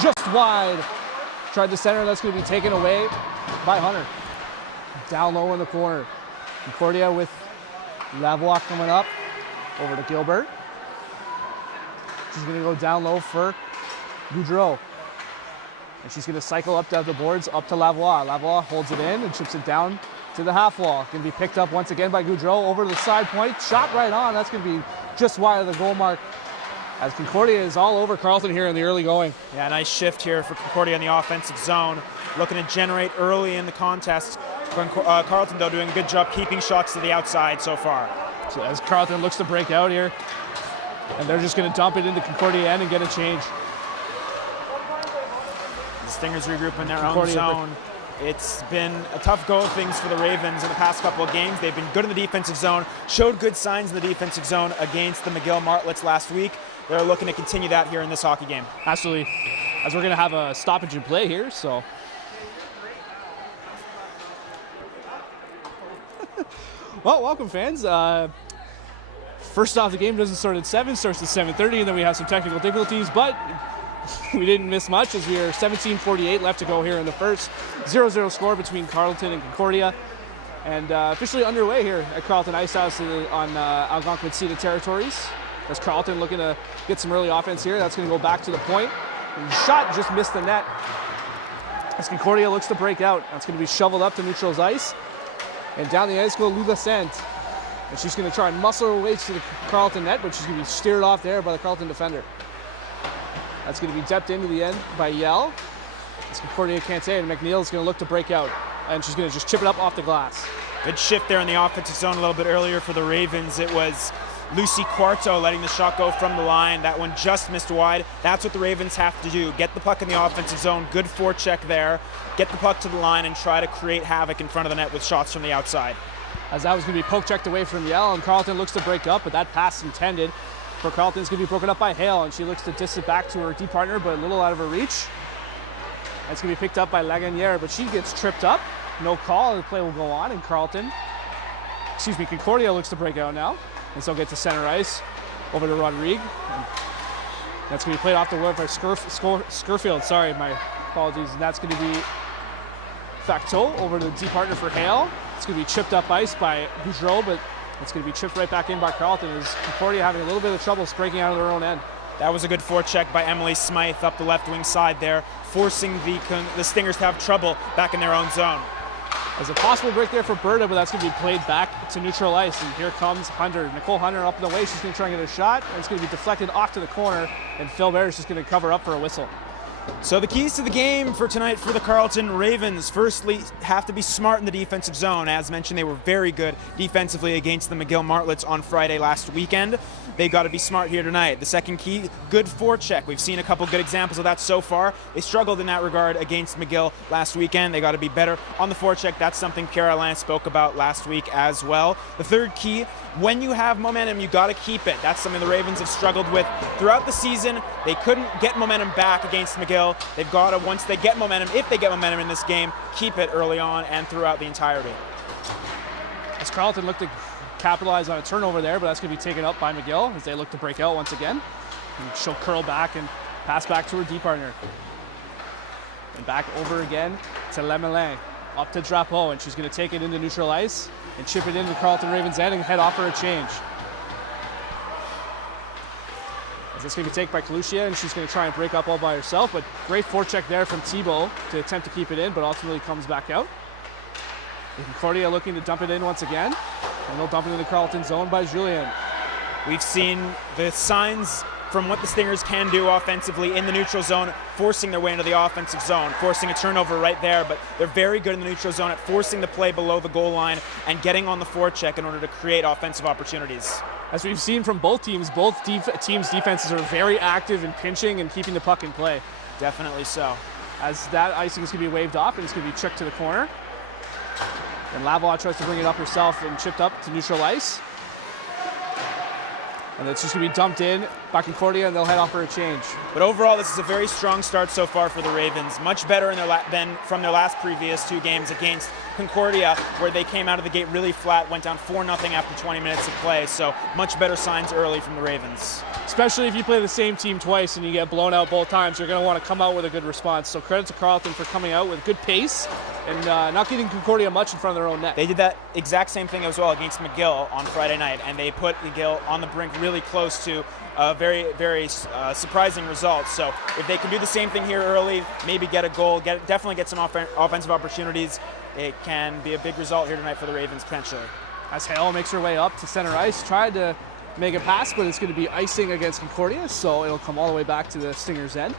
just wide. Tried the center, that's going to be taken away by Hunter. Down low in the corner. Concordia with Lavoie coming up over to Gilbert. She's going to go down low for Goudreau. And she's going to cycle up down the boards up to Lavoie. Lavoie holds it in and chips it down to the half wall. Going to be picked up once again by Goudreau over to the side point. Shot right on. That's going to be just wide of the goal mark, as Concordia is all over Carleton here in the early going. Yeah, nice shift here for Concordia in the offensive zone. Looking to generate early in the contest. Carleton, though, doing a good job keeping shots to the outside so far. So as Carleton looks to break out here, and they're just going to dump it into Concordia end and get a change. The Stingers regroup in their own zone. It's been a tough go of things for the Ravens in the past couple of games. They've been good in the defensive zone, showed good signs in the defensive zone against the McGill Martlets last week. They're looking to continue that here in this hockey game. Absolutely, as we're going to have a stoppage in play here, so. Well, welcome fans. First off, the game doesn't start at 7, starts at 7:30, and then we have some technical difficulties, but we didn't miss much as we are 17:48 left to go here in the first. 0-0 score between Carleton and Concordia, and officially underway here at Carleton Ice House on Algonquin-ceded territories. As Carleton looking to get some early offense here. That's going to go back to the point. And the shot just missed the net. As Concordia looks to break out. That's going to be shoveled up to neutral's ice. And down the ice go Lugacent. And she's going to try and muscle her way to the Carleton net, but she's going to be steered off there by the Carleton defender. That's going to be depped into the end by Yell. As Concordia can't say it, and McNeil's going to look to break out. And she's going to just chip it up off the glass. Good shift there in the offensive zone a little bit earlier for the Ravens. It was Lucy Quarto letting the shot go from the line. That one just missed wide. That's what the Ravens have to do. Get the puck in the offensive zone. Good forecheck there. Get the puck to the line and try to create havoc in front of the net with shots from the outside. As that was going to be poke checked away from Yell, and Carleton looks to break up, but that pass intended for Carleton is going to be broken up by Hale, and she looks to diss it back to her D partner, but a little out of her reach. That's going to be picked up by Lagagnère, but she gets tripped up. No call. The play will go on, and Concordia looks to break out now. And so get to center ice over to Rodrigue. That's going to be played off the wood by Scurfield. Sorry, my apologies. And that's going to be Facto over to the D partner for Hale. It's going to be chipped up ice by Goudreau, but it's going to be chipped right back in by Carleton. As Concordia having a little bit of trouble breaking out of their own end. That was a good forecheck by Emily Smythe up the left wing side there, forcing the Stingers to have trouble back in their own zone. There's a possible break there for Berta, but that's going to be played back to neutral ice. And here comes Hunter. Nicole Hunter up in the way. She's going to try and get a shot. And it's going to be deflected off to the corner. And Phil Bear is just going to cover up for a whistle. So the keys to the game for tonight for the Carleton Ravens, firstly, have to be smart in the defensive zone. As mentioned, they were very good defensively against the McGill Martlets on Friday last weekend. They've got to be smart here tonight. The second key, good forecheck. We've seen a couple good examples of that so far. They struggled in that regard against McGill last weekend. They got to be better on the forecheck. That's something Pierre-Alain spoke about last week as well. The third key, when you have momentum, you got to keep it. That's something the Ravens have struggled with throughout the season. They couldn't get momentum back against McGill. They've got to, once they get momentum, if they get momentum in this game, keep it early on and throughout the entirety. As Carleton looked to capitalize on a turnover there, but that's going to be taken up by McGill as they look to break out once again. And she'll curl back and pass back to her D partner. And back over again to Lemelin. Up to Drapeau, and she's going to take it into neutral ice and chip it into Carleton Ravens end and head off for a change. As this going to be taken by Kalushia, and she's going to try and break up all by herself, but great forecheck there from Thibault to attempt to keep it in, but ultimately comes back out. And Concordia looking to dump it in once again, and they'll dump it into the Carleton zone by Julien. We've seen the signs from what the Stingers can do offensively in the neutral zone, forcing their way into the offensive zone, forcing a turnover right there, but they're very good in the neutral zone at forcing the play below the goal line and getting on the forecheck in order to create offensive opportunities. As we've seen from both teams teams' defenses are very active in pinching and keeping the puck in play. Definitely so. As that icing is going to be waved off, and it's going to be chipped to the corner. And Lavoie tries to bring it up herself and chipped up to neutral ice. And it's just going to be dumped in by Concordia, and they'll head off for a change. But overall, this is a very strong start so far for the Ravens. Much better than from their last previous two games against Concordia, where they came out of the gate really flat, went down 4-0 after 20 minutes of play. So much better signs early from the Ravens. Especially if you play the same team twice and you get blown out both times, you're going to want to come out with a good response. So credit to Carleton for coming out with good pace and not getting Concordia much in front of their own net. They did that exact same thing as well against McGill on Friday night, and they put McGill on the brink really close to a very, very surprising result. So if they can do the same thing here early, maybe get a goal, definitely get some offensive opportunities, it can be a big result here tonight for the Ravens potentially. As Hale makes her way up to center ice, tried to make a pass, but it's going to be icing against Concordia, so it'll come all the way back to the Stingers' end.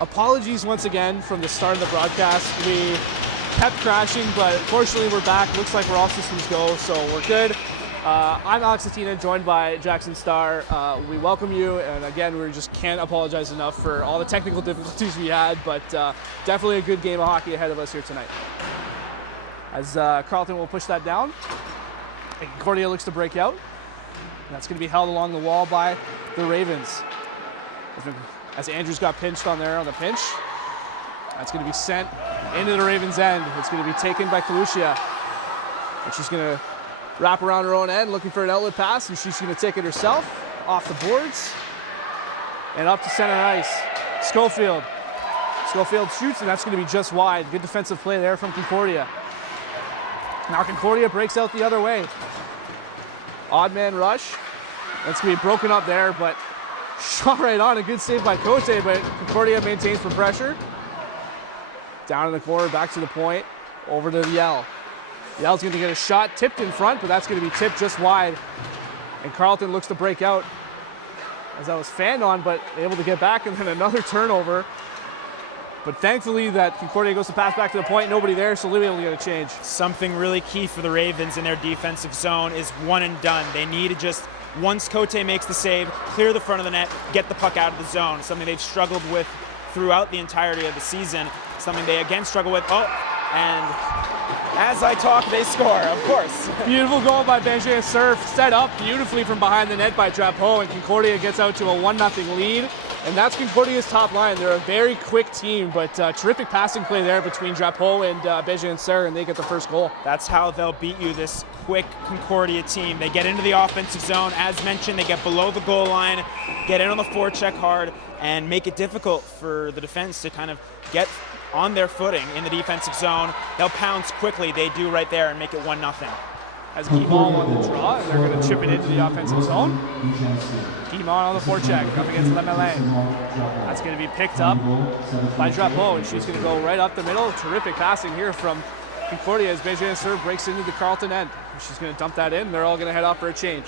Apologies once again from the start of the broadcast. We kept crashing, but fortunately we're back. Looks like we're all systems go, so we're good. I'm Alex Atina, joined by Jackson Starr. We welcome you, and again, we just can't apologize enough for all the technical difficulties we had, but definitely a good game of hockey ahead of us here tonight. As Carleton will push that down, and Concordia looks to break out. And that's going to be held along the wall by the Ravens. As Andrews got pinched on there on the pinch, that's going to be sent into the Ravens' end. It's going to be taken by Kalushia. And she's going to wrap around her own end, looking for an outlet pass, and she's going to take it herself off the boards and up to center ice. Schofield shoots, and that's going to be just wide. Good defensive play there from Concordia. Now Concordia breaks out the other way. Odd man rush. That's going to be broken up there, but shot right on. A good save by Cote, but Concordia maintains for pressure. Down in the corner, back to the point, over to Yell. Yell's going to get a shot tipped in front, but that's going to be tipped just wide. And Carleton looks to break out as that was fanned on, but able to get back, and then another turnover. But thankfully that Concordia goes to pass back to the point, nobody there, so they'll be able to get a change. Something really key for the Ravens in their defensive zone is one and done. They need to just, once Cote makes the save, clear the front of the net, get the puck out of the zone. Something they've struggled with throughout the entirety of the season. Something they again struggle with. Oh, and as I talk, they score, of course. Beautiful goal by Benjamin Surf, set up beautifully from behind the net by Drapeau, and Concordia gets out to a 1-0 lead. And that's Concordia's top line. They're a very quick team, but terrific passing play there between Drapeau and Benjamin Surf, and they get the first goal. That's how they'll beat you, this quick Concordia team. They get into the offensive zone. As mentioned, they get below the goal line, get in on the forecheck hard, and make it difficult for the defense to kind of get on their footing in the defensive zone. They'll pounce quickly. They do right there and make it 1-0. As Guimont on the draw, and they're going to chip it into the offensive zone. Guimont on the forecheck, up against Lemelin. That's going to be picked up by Drapeau, and she's going to go right up the middle. Terrific passing here from Concordia as Benjamin Surf breaks into the Carleton end. She's going to dump that in, and they're all going to head off for a change.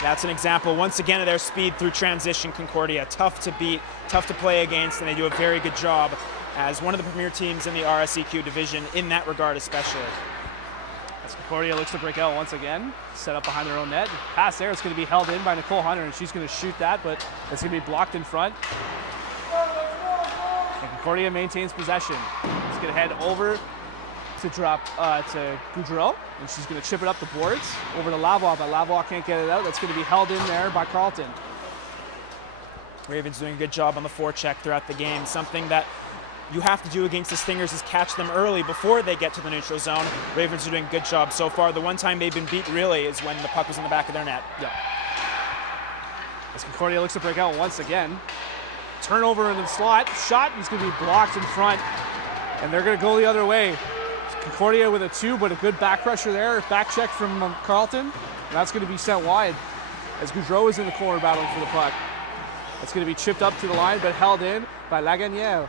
That's an example, once again, of their speed through transition. Concordia, tough to beat, tough to play against, and they do a very good job as one of the premier teams in the RSEQ division in that regard especially. As Concordia looks to break out once again, set up behind their own net. Pass there, it's going to be held in by Nicole Hunter, and she's going to shoot that, but it's going to be blocked in front. And Concordia maintains possession. It's going to head over to Goudreau, and she's going to chip it up the boards over to Lavoie, but Lavoie can't get it out. That's going to be held in there by Carleton. Ravens doing a good job on the forecheck throughout the game. Something that you have to do against the Stingers is catch them early before they get to the neutral zone. Ravens are doing a good job so far. The one time they've been beat really is when the puck was in the back of their net. Yeah. As Concordia looks to break out once again. Turnover in the slot. Shot is going to be blocked in front. And they're going to go the other way. Concordia with a 2, but a good back pressure there. Back check from Carleton. And that's going to be sent wide as Goudreau is in the corner battling for the puck. That's going to be chipped up to the line, but held in by Laganière.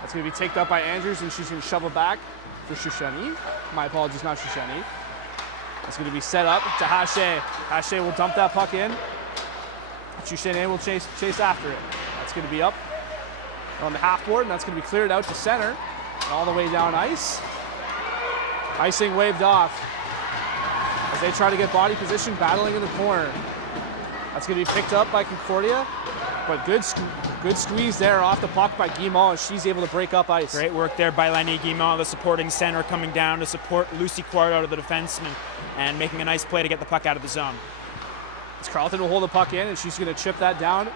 That's going to be taken up by Andrews, and she's going to shovel back for Shushani. My apologies, not Shushani. That's going to be set up to Hache. Hache will dump that puck in. Shushani will chase after it. That's going to be up on the half board, and that's going to be cleared out to center. And all the way down ice. Icing waved off as they try to get body position, battling in the corner. That's going to be picked up by Concordia, but good squeeze there off the puck by Guimont, as she's able to break up ice. Great work there by Lani Guimont, the supporting center, coming down to support Lucy Quarto, the defenseman, and making a nice play to get the puck out of the zone. As Carleton will hold the puck in, and she's going to chip that down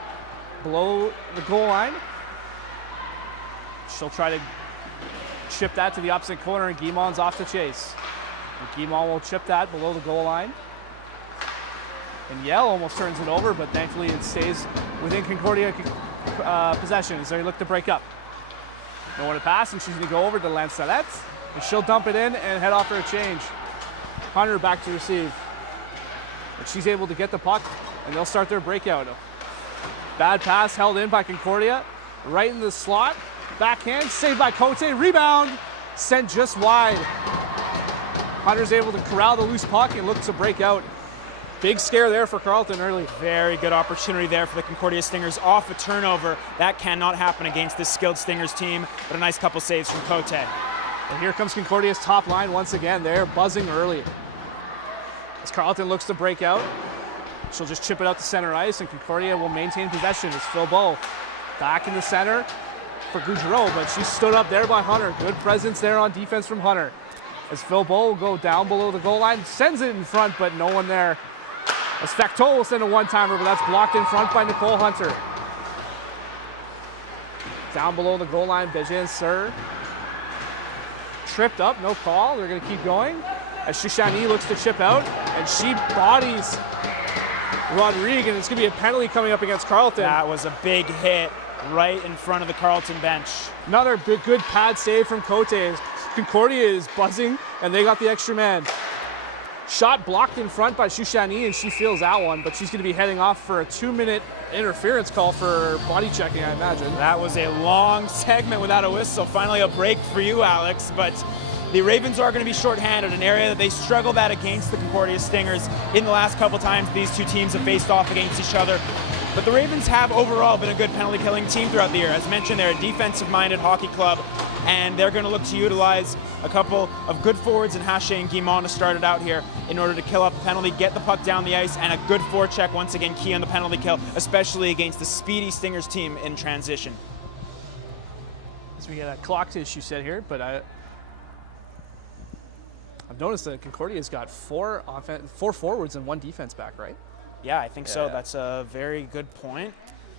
below the goal line. She'll try to chip that to the opposite corner, and Guimon's off to chase. And Guimon will chip that below the goal line. And Yell almost turns it over, but thankfully it stays within Concordia possession as they look to break up. Nowhere to pass, and she's going to go over to Lancelette, and she'll dump it in and head off for a change. Hunter back to receive. But she's able to get the puck, and they'll start their breakout. Bad pass held in by Concordia, right in the slot. Backhand, saved by Cote, rebound, sent just wide. Hunter's able to corral the loose puck and look to break out. Big scare there for Carleton early. Very good opportunity there for the Concordia Stingers off a turnover. That cannot happen against this skilled Stingers team, but a nice couple saves from Cote. And here comes Concordia's top line once again. They're buzzing early. As Carleton looks to break out, she'll just chip it out to center ice, and Concordia will maintain possession as Phil Bow back in the center for Goudreau, but she stood up there by Hunter. Good presence there on defense from Hunter. As Phil Bow will go down below the goal line, sends it in front, but no one there. As Factot will send a one-timer, but that's blocked in front by Nicole Hunter. Down below the goal line, Bejin Sir. Tripped up, no call. They're going to keep going. As Shishani looks to chip out, and she bodies Rodrigue, and it's going to be a penalty coming up against Carleton. That was a big hit right in front of the Carleton bench. Another good pad save from Cote. Concordia is buzzing, and they got the extra man. Shot blocked in front by Shishani, and she feels that one, but she's going to be heading off for a 2-minute interference call for body checking, I imagine. That was a long segment without a whistle. Finally a break for you, Alex, but the Ravens are going to be shorthanded, an area that they struggled at against the Concordia Stingers in the last couple times these two teams have faced off against each other. But the Ravens have overall been a good penalty-killing team throughout the year. As mentioned, they're a defensive-minded hockey club, and they're going to look to utilize a couple of good forwards in Hache and Guimon to start it out here in order to kill up the penalty, get the puck down the ice, and a good forecheck once again key on the penalty kill, especially against the speedy Stingers team in transition. So we got a clock issue set here, but I've noticed that Concordia's got four forwards and 1 defense back, right? Yeah, I think so. That's a very good point.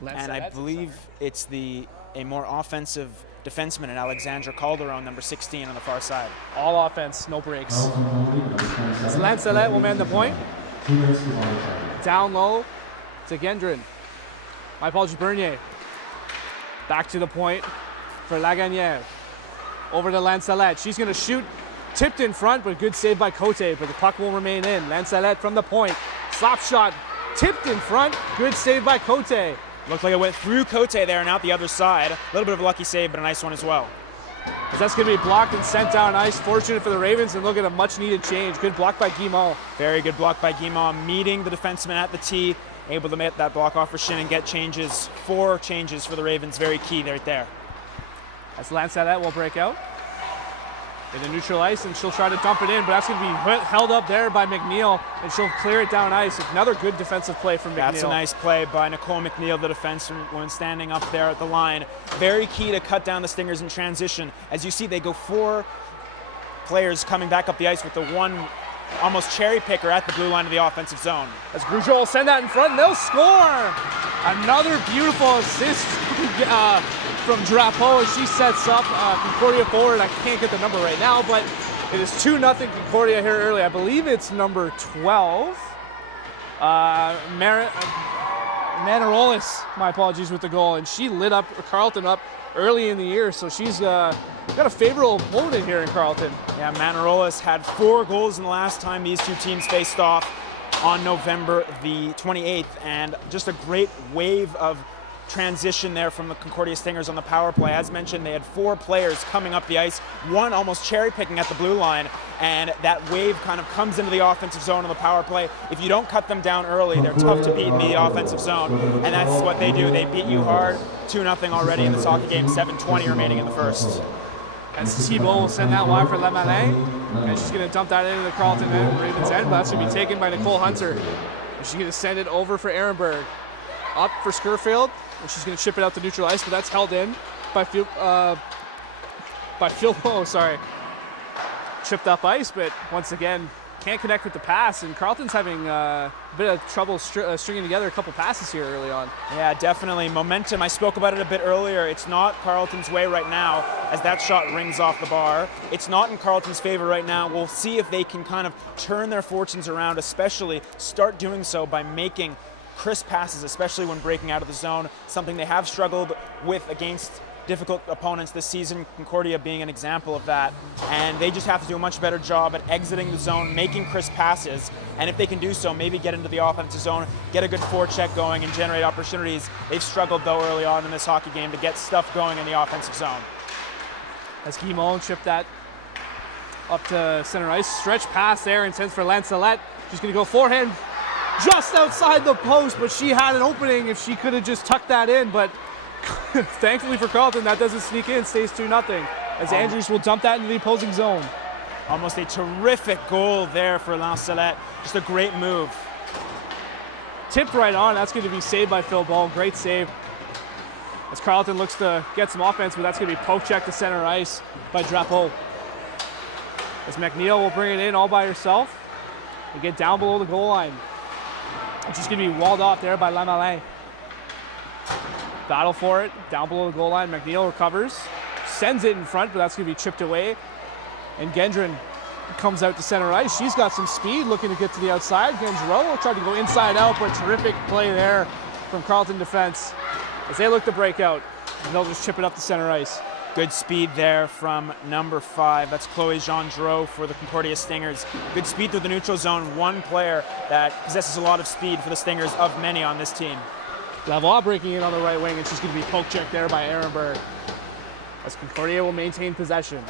And I believe it's a more offensive defenseman in Alexandra Calderon, number 16 on the far side. All offense, no breaks. So Lancelette will man the point. Down low to Gendron. My apologies, Bernier. Back to the point for Lagagnère. Over to Lancelette. She's going to shoot. Tipped in front, but good save by Cote, but the puck will remain in. Lancelette from the point. Slap shot. Tipped in front. Good save by Cote. Looked like it went through Cote there and out the other side. A little bit of a lucky save, but a nice one as well. That's going to be blocked and sent down ice. Fortunate for the Ravens, and look at a much-needed change. Good block by Guimon. Very good block by Guimon, meeting the defenseman at the tee, able to make that block off for Shin and get changes. 4 changes for the Ravens, very key right there. As Lancelette will break out in the neutral ice, and she'll try to dump it in, but that's going to be held up there by McNeil, and she'll clear it down ice. Another good defensive play from McNeil. That's a nice play by Nicole McNeil, the defenseman, when standing up there at the line. Very key to cut down the Stingers in transition. As you see, they go 4 players coming back up the ice with the one almost cherry picker at the blue line of the offensive zone. As Goudreau will send that in front, and they'll score! Another beautiful assist from Drapeau as she sets up Concordia forward. I can't get the number right now, but it is 2-0 Concordia here early. I believe it's number 12. Manarolis, my apologies, with the goal, and she lit up Carleton up early in the year, so she's got a favorable opponent here in Carleton. Yeah, Manarolis had 4 goals in the last time these two teams faced off on November the 28th, and just a great wave of transition there from the Concordia Stingers on the power play. As mentioned, they had 4 players coming up the ice, one almost cherry picking at the blue line, and that wave kind of comes into the offensive zone on the power play. If you don't cut them down early, they're tough to beat in the offensive zone, and that's what they do. They beat you hard. 2-0 already in this hockey game, 7:20 remaining in the first. As Thibault will send that wide for Lemalin, and she's going to dump that into the Carleton Ravens end, but that's going to be taken by Nicole Hunter. And she's going to send it over for Ehrenberg. Up for Skirfield, and she's going to chip it out to neutral ice, but that's held in by Philpo, sorry. Chipped up ice, but once again, can't connect with the pass, and Carleton's having a bit of trouble stringing together a couple passes here early on. Yeah, definitely. Momentum, I spoke about it a bit earlier. It's not Carleton's way right now as that shot rings off the bar. It's not in Carleton's favor right now. We'll see if they can kind of turn their fortunes around, especially start doing so by making crisp passes, especially when breaking out of the zone, something they have struggled with against difficult opponents this season, Concordia being an example of that. And they just have to do a much better job at exiting the zone, making crisp passes, and if they can do so, maybe get into the offensive zone, get a good forecheck going, and generate opportunities. They've struggled, though, early on in this hockey game to get stuff going in the offensive zone. As Guimond chipped that up to center ice, stretch pass there, intends for Lancelette. She's going to go forehand just outside the post, but she had an opening if she could have just tucked that in, but thankfully for Carleton, that doesn't sneak in, stays 2-0, as Andrews will dump that into the opposing zone. Almost a terrific goal there for Lancelette. Just a great move. Tipped right on, that's going to be saved by Phil Ball. Great save. As Carleton looks to get some offense, but that's going to be poke check to center ice by Drapeau. As McNeil will bring it in all by herself and get down below the goal line. And she's going to be walled off there by Lamalin. Battle for it, down below the goal line. McNeil recovers, sends it in front, but that's going to be chipped away. And Gendron comes out to center ice. She's got some speed, looking to get to the outside. Gendron tried to go inside out, but terrific play there from Carleton defense as they look to break out. And they'll just chip it up to center ice. Good speed there from number 5. That's Chloe Gendreau for the Concordia Stingers. Good speed through the neutral zone. One player that possesses a lot of speed for the Stingers, of many on this team. Lavoie breaking in on the right wing, and she's going to be poke checked there by Ehrenberg. As Concordia will maintain possession.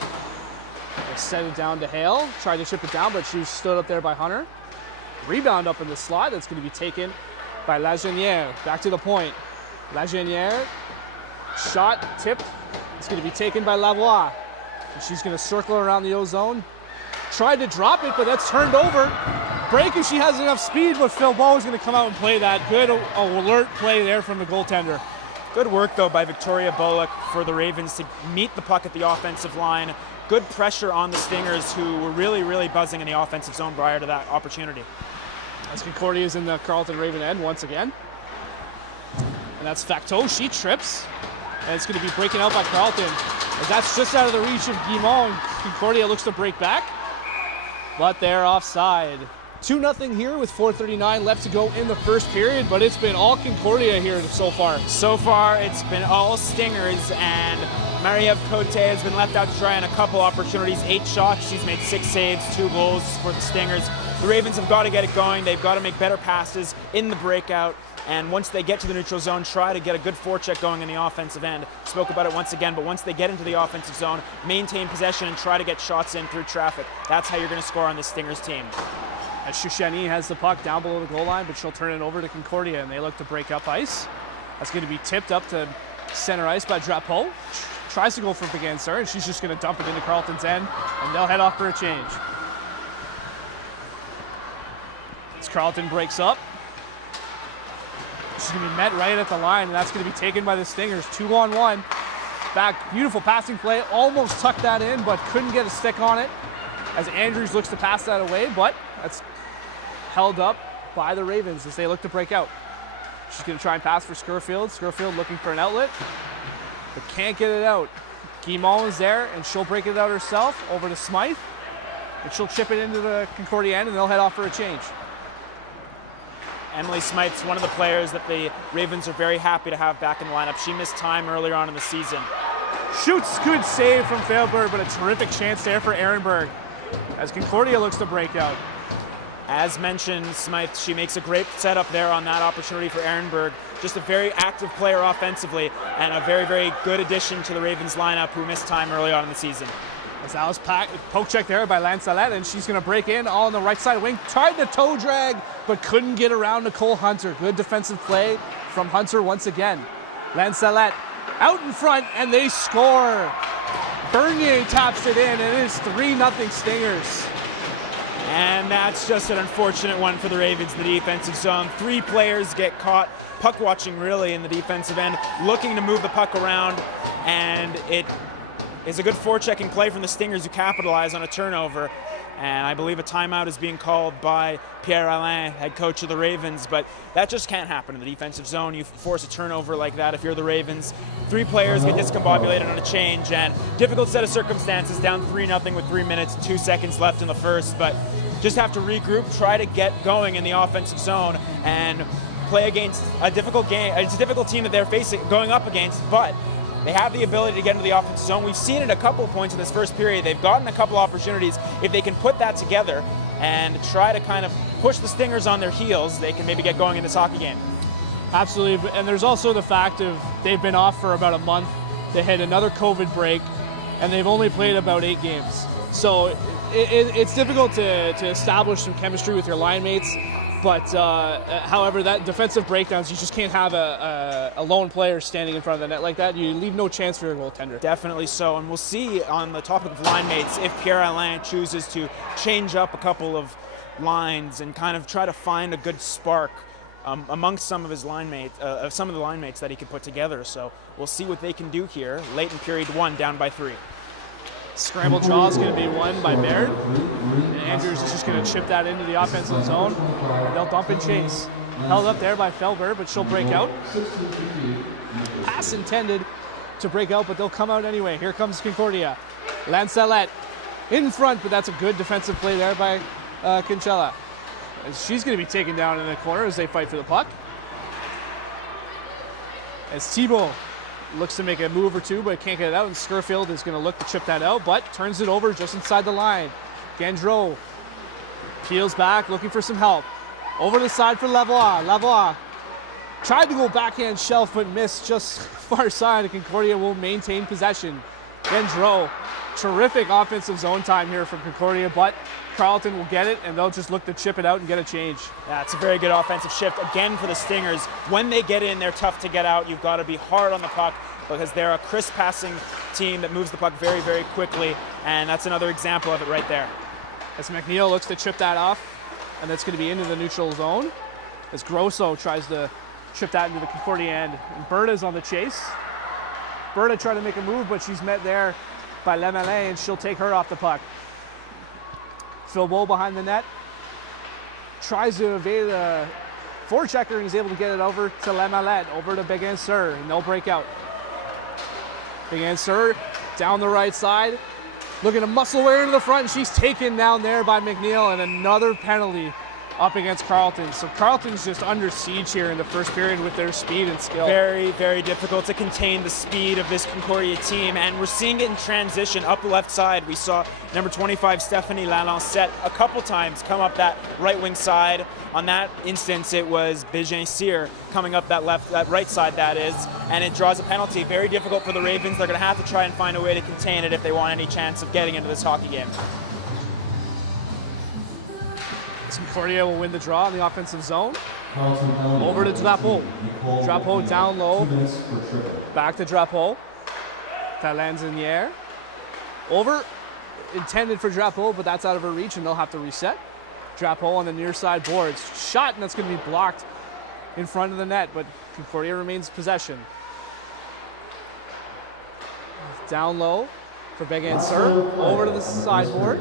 They set it down to Hale. Tried to chip it down, but she stood up there by Hunter. Rebound up in the slot. That's going to be taken by Lagenière. Back to the point. Lagenière. Shot tipped. It's going to be taken by Lavoie. And she's going to circle around the O-zone. Tried to drop it, but that's turned over. Break if she has enough speed, but Phil Ball is going to come out and play that. Good alert play there from the goaltender. Good work, though, by Victoria Bullock for the Ravens to meet the puck at the offensive line. Good pressure on the Stingers, who were really, really buzzing in the offensive zone prior to that opportunity. As Concordia is in the Carleton Raven end once again. And that's Facteau. She trips. And it's going to be breaking out by Carleton. As that's just out of the reach of Guimond. Concordia looks to break back, but they're offside. 2-0 here with 4:39 left to go in the first period, but it's been all Concordia here so far. So far, it's been all Stingers, and Marie-Ève Cote has been left out to dry on a couple opportunities. 8 shots, she's made 6 saves, 2 goals for the Stingers. The Ravens have got to get it going. They've got to make better passes in the breakout, and once they get to the neutral zone, try to get a good forecheck going in the offensive end. Spoke about it once again, but once they get into the offensive zone, maintain possession and try to get shots in through traffic. That's how you're going to score on the Stingers team. As Shouchani has the puck down below the goal line, but she'll turn it over to Concordia, and they look to break up ice. That's going to be tipped up to center ice by Drapeau. Tries to go for Beganser, and she's just going to dump it into Carleton's end, and they'll head off for a change. As Carleton breaks up, she's going to be met right at the line, and that's going to be taken by the Stingers. 2-on-1. Back, beautiful passing play. Almost tucked that in, but couldn't get a stick on it. As Andrews looks to pass that away, but that's held up by the Ravens as they look to break out. She's going to try and pass for Scurfield. Scurfield looking for an outlet, but can't get it out. Guimond is there, and she'll break it out herself over to Smythe, and she'll chip it into the Concordia end, and they'll head off for a change. Emily Smythe's one of the players that the Ravens are very happy to have back in the lineup. She missed time earlier on in the season. Shoots, good save from Failberg, but a terrific chance there for Ehrenberg as Concordia looks to break out. As mentioned, Smythe, she makes a great setup there on that opportunity for Ehrenberg. Just a very active player offensively and a very, very good addition to the Ravens lineup who missed time early on in the season. As Alice poke check there by Lancelette, and she's going to break in all on the right side wing. Tried to toe drag, but couldn't get around Nicole Hunter. Good defensive play from Hunter once again. Lancelette out in front, and they score. Bernier taps it in, and it is 3-0 Stingers. And that's just an unfortunate one for the Ravens in the defensive zone. 3 players get caught puck watching really in the defensive end, looking to move the puck around, and it is a good forechecking play from the Stingers who capitalize on a turnover. And I believe a timeout is being called by Pierre-Alain, head coach of the Ravens, but that just can't happen in the defensive zone. You force a turnover like that if you're the Ravens. 3 players get discombobulated on a change, and difficult set of circumstances, down 3-0 with 3 minutes and 2 seconds left in the first, but just have to regroup, try to get going in the offensive zone, and play against a difficult game. It's a difficult team that they're going up against, but they have the ability to get into the offensive zone. We've seen it a couple of points in this first period. They've gotten a couple opportunities. If they can put that together and try to kind of push the Stingers on their heels, they can maybe get going in this hockey game. Absolutely, and there's also the fact of they've been off for about a month. They had another COVID break, and they've only played about 8 games. So it's difficult to establish some chemistry with your line mates. But, however, that defensive breakdowns, you just can't have a lone player standing in front of the net like that. You leave no chance for your goaltender. Definitely so. And we'll see on the topic of line mates if Pierre-Alain chooses to change up a couple of lines and kind of try to find a good spark amongst some of his line mates, some of the line mates that he can put together. So we'll see what they can do here. Late in period 1, down by 3. Scramble draw is going to be won by Baird. And Andrews is just going to chip that into the offensive zone. And they'll dump and chase. Held up there by Felber, but she'll break out. Pass intended to break out, but they'll come out anyway. Here comes Concordia. Lancelette in front, but that's a good defensive play there by Kincella. She's going to be taken down in the corner as they fight for the puck. As Thibault looks to make a move or two, but can't get it out, and Scurfield is going to look to chip that out, but turns it over just inside the line. Gendreau peels back, looking for some help. Over the side for Lavoie. Lavoie tried to go backhand shelf, but missed just far side, and Concordia will maintain possession. Gendreau, terrific offensive zone time here from Concordia, but Carleton will get it, and they'll just look to chip it out and get a change. Yeah, it's a very good offensive shift. Again, for the Stingers, when they get in, they're tough to get out. You've got to be hard on the puck because they're a crisp passing team that moves the puck very, very quickly, and that's another example of it right there. As McNeil looks to chip that off, and that's going to be into the neutral zone. As Grosso tries to chip that into the Concordia end, and Berta's on the chase. Berta trying to make a move, but she's met there by Lemelin, and she'll take her off the puck. Philbeau behind the net, tries to evade a forechecker and is able to get it over to Lemelette, over to Big Answer, and they'll break out. Big Answer down the right side, looking to muscle way into the front, and she's taken down there by McNeil, and another penalty up against Carleton. So Carleton's just under siege here in the first period with their speed and skill. Very, very difficult to contain the speed of this Concordia team, and we're seeing it in transition up the left side. We saw number 25, Stephanie Lalancette, a couple times come up that right wing side. On that instance, it was Bégin Cyr coming up that right side, that is, and it draws a penalty. Very difficult for the Ravens. They're going to have to try and find a way to contain it if they want any chance of getting into this hockey game. Concordia will win the draw in the offensive zone. Over to Drapeau. Drapeau down low. Back to Drapeau. Talanzinière. Over. Intended for Drapeau, but that's out of her reach, and they'll have to reset. Drapeau on the near side boards. Shot, and that's going to be blocked in front of the net, but Concordia remains possession. Down low for Begansur. Over to the sideboard.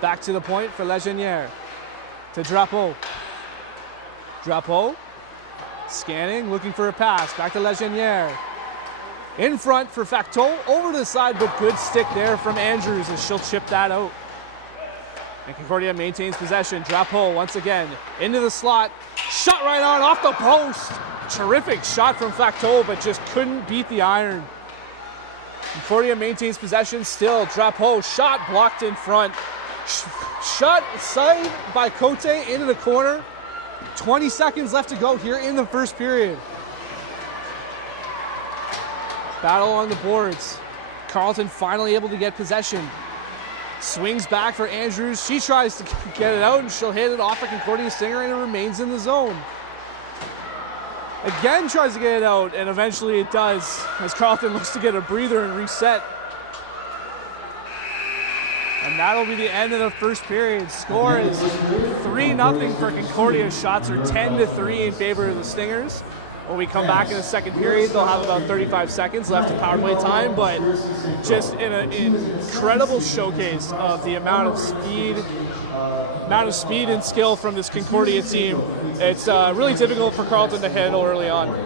Back to the point for Legenière. To Drapeau. Drapeau scanning, looking for a pass. Back to Legenière. In front for Factot. Over to the side, but good stick there from Andrews, and she'll chip that out. And Concordia maintains possession. Drapeau once again into the slot. Shot right on off the post. Terrific shot from Factot, but just couldn't beat the iron. Concordia maintains possession still. Drapeau shot blocked in front. Shot saved by Cote into the corner. 20 seconds left to go here in the first period. Battle on the boards. Carleton finally able to get possession. Swings back for Andrews. She tries to get it out, and she'll hit it off a Concordia Stinger, and it remains in the zone. Again tries to get it out, and eventually it does, as Carleton looks to get a breather and reset. And that'll be the end of the first period. Score is 3-0 for Concordia. Shots are 10-3 in favor of the Stingers. When we come back in the second period, they'll have about 35 seconds left of power play time, but just an incredible showcase of the amount of speed and skill from this Concordia team. It's really difficult for Carleton to handle early on.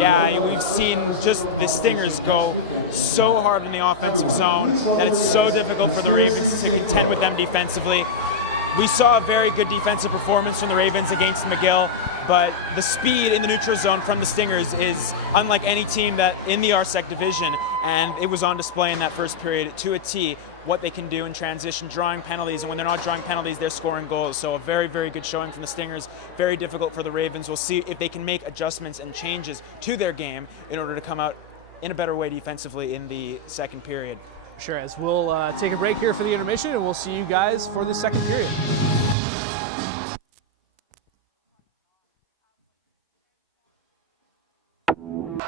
Yeah, we've seen just the Stingers go so hard in the offensive zone that it's so difficult for the Ravens to contend with them defensively. We saw a very good defensive performance from the Ravens against McGill, but the speed in the neutral zone from the Stingers is unlike any team that in the RSEC division, and it was on display in that first period to a T, what they can do in transition, drawing penalties, and when they're not drawing penalties, they're scoring goals. So a very, very good showing from the Stingers. Very difficult for the Ravens. We'll see if they can make adjustments and changes to their game in order to come out in a better way defensively in the second period. Sure, as we'll take a break here for the intermission, and we'll see you guys for the second period.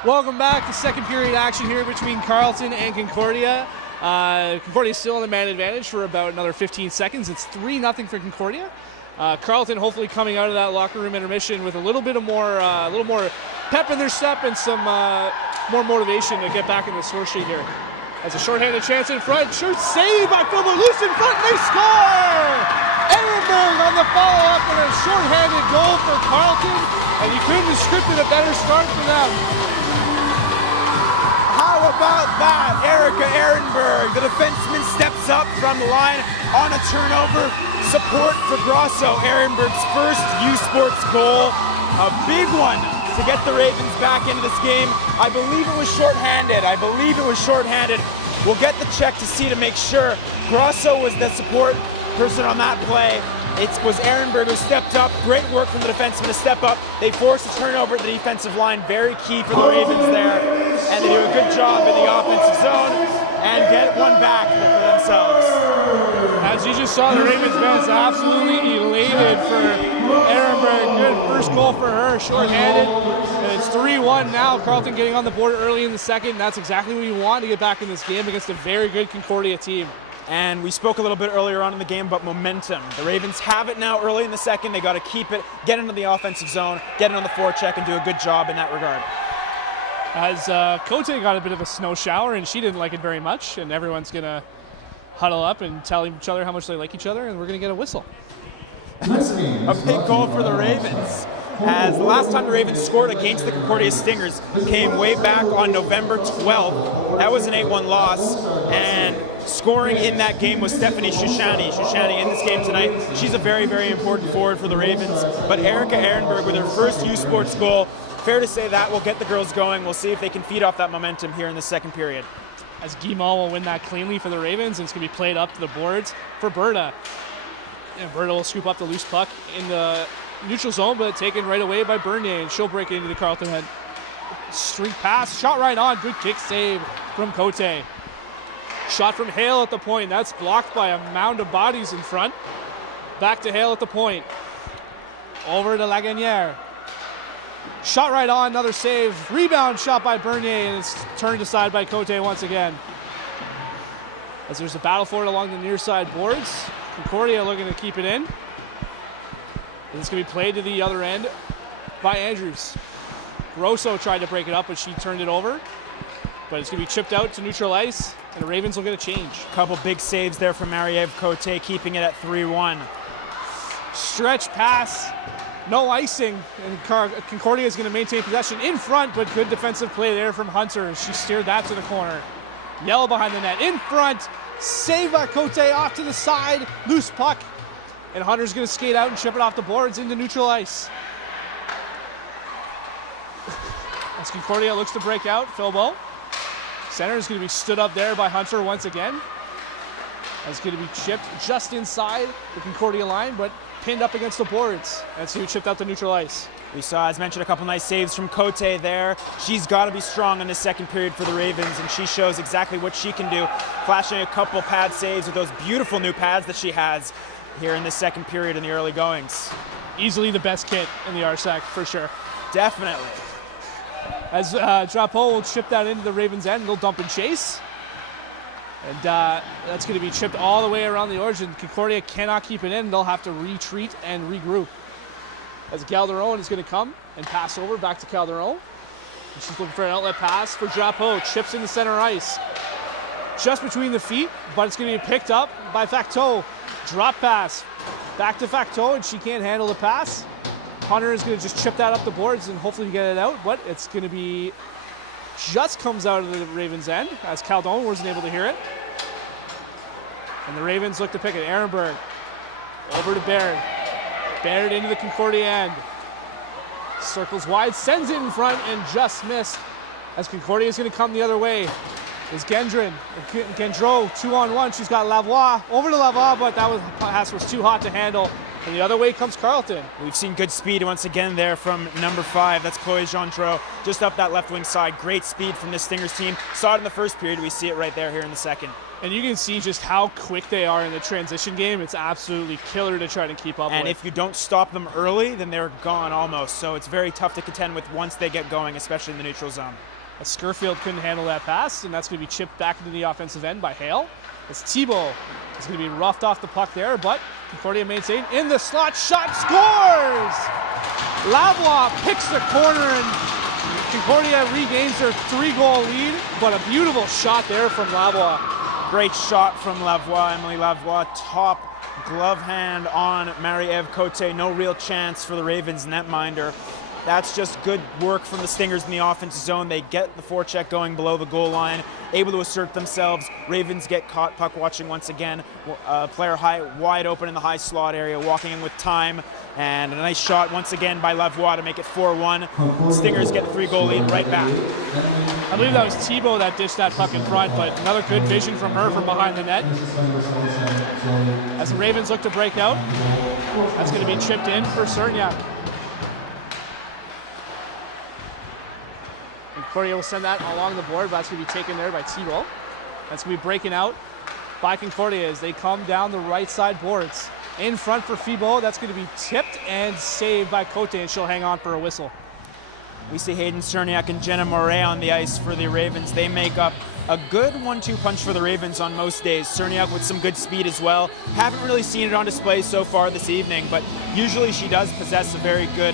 Welcome back to second period action here between Carleton and Concordia. Concordia is still on the man advantage for about another 15 seconds. It's 3-0 for Concordia. Carleton hopefully coming out of that locker room intermission with a little more pep in their step and some more motivation to get back in the score sheet here. As a shorthanded chance in front, sure save by Philbo, loose in front, and they score! Ehrenberg on the follow-up and a shorthanded goal for Carleton, and you couldn't have scripted a better start for them. How about that? Erica Ehrenberg, the defenseman, steps up from the line on a turnover. Support for Grosso, Ehrenberg's first U Sports goal. A big one to get the Ravens back into this game. I believe it was shorthanded. We'll get the check to see to make sure. Grosso was the support person on that play. It was Ehrenberg who stepped up. Great work from the defenseman to step up. They forced a turnover at the defensive line. Very key for the Ravens there. And they do a good job in the offensive zone and get one back for themselves. As you just saw, the Ravens bench absolutely elated for Ehrenberg. Good first goal for her, shorthanded. And it's 3-1 now. Carleton getting on the board early in the second. That's exactly what you want to get back in this game against a very good Concordia team. And we spoke a little bit earlier on in the game about momentum. The Ravens have it now early in the second. They got to keep it, get into the offensive zone, get it on the forecheck, and do a good job in that regard. As Cote got a bit of a snow shower, and she didn't like it very much, and everyone's going to huddle up and tell each other how much they like each other, and we're going to get a whistle. A big goal for the Ravens, as the last time the Ravens scored against the Concordia Stingers came way back on November 12th. That was an 8-1 loss, and scoring in that game was Stephanie Shushani. Shushani in this game tonight, she's a very, very important forward for the Ravens. But Erica Ehrenberg with her first U Sports goal, fair to say that will get the girls going. We'll see if they can feed off that momentum here in the second period. As Guimont will win that cleanly for the Ravens, and it's going to be played up to the boards for Berta. And Berta will scoop up the loose puck in the neutral zone, but taken right away by Bernier, and she'll break into the Carleton head. Streak pass, shot right on, good kick save from Cote. Shot from Hale at the point, that's blocked by a mound of bodies in front. Back to Hale at the point. Over to Lagagnère. Shot right on, another save. Rebound shot by Bernier, and it's turned aside by Cote once again. As there's a battle for it along the near side boards. Concordia looking to keep it in. And it's going to be played to the other end by Andrews. Grosso tried to break it up, but she turned it over. But it's going to be chipped out to neutral ice, and the Ravens will get a change. A couple big saves there from Marie-Eve Cote, keeping it at 3-1. Stretch pass, no icing, and Concordia is going to maintain possession in front, but good defensive play there from Hunter. She steered that to the corner. Yell behind the net, in front, save by Cote off to the side, loose puck, and Hunter's going to skate out and chip it off the boards into neutral ice. As Concordia looks to break out, Philbo. Center is going to be stood up there by Hunter once again. That's going to be chipped just inside the Concordia line, but pinned up against the boards. That's going to be chipped out to neutral ice. We saw, as mentioned, a couple nice saves from Cote there. She's got to be strong in the second period for the Ravens, and she shows exactly what she can do, flashing a couple pad saves with those beautiful new pads that she has here in the second period in the early goings. Easily the best kit in the RSEC, for sure. Definitely. As Drapeau will chip that into the Ravens' end, they'll dump and chase. And that's going to be chipped all the way around the origin. Concordia cannot keep it in. They'll have to retreat and regroup. as Calderon is going to come and pass over back to Calderon. And she's looking for an outlet pass for Drapeau. Chips into center ice. Just between the feet, but it's going to be picked up by Facteau. Drop pass back to Facteau, and she can't handle the pass. Hunter is going to just chip that up the boards and hopefully get it out, but it's going to be just comes out of the Ravens' end as Calderon wasn't able to hear it. And the Ravens look to pick it. Ehrenberg over to Baird. Baird into the Concordia end. Circles wide, sends it in front, and just missed. As Concordia is going to come the other way. Is Gendron. Gendreau 2-on-1. She's got Lavoie over to Lavoie, but pass was too hot to handle. And the other way comes Carleton. We've seen good speed once again there from number 5. That's Chloe Gendreau, just up that left wing side. Great speed from this Stingers team. Saw it in the first period. We see it right there here in the second. And you can see just how quick they are in the transition game. It's absolutely killer to try to keep up with. And if you don't stop them early, then they're gone almost. So it's very tough to contend with once they get going, especially in the neutral zone. Skirfield couldn't handle that pass, and that's going to be chipped back into the offensive end by Hale. As Thibault is going to be roughed off the puck there, but Concordia maintained in the slot. Shot scores! Lavoie picks the corner, and Concordia regains their 3-goal lead, but a beautiful shot there from Lavoie. Great shot from Lavoie, Emily Lavoie. Top glove hand on Marie-Ève Cote. No real chance for the Ravens netminder. That's just good work from the Stingers in the offensive zone. They get the forecheck going below the goal line, able to assert themselves. Ravens get caught puck watching once again. Player high, wide open in the high slot area, walking in with time. And a nice shot once again by Lavoie to make it 4-1. Stingers get the 3-goal lead right back. I believe that was Thibault that dished that puck in front, but another good vision from her from behind the net. As the Ravens look to break out, that's going to be chipped in for Cerniak. Concordia will send that along the board, but that's going to be taken there by Thibault. That's going to be breaking out by Concordia as they come down the right side boards. In front for Thibault, that's going to be tipped and saved by Cote, and she'll hang on for a whistle. We see Hayden Cerniak and Jenna Moret on the ice for the Ravens. They make up a good 1-2 punch for the Ravens on most days. Cerniak with some good speed as well. Haven't really seen it on display so far this evening, but usually she does possess a very good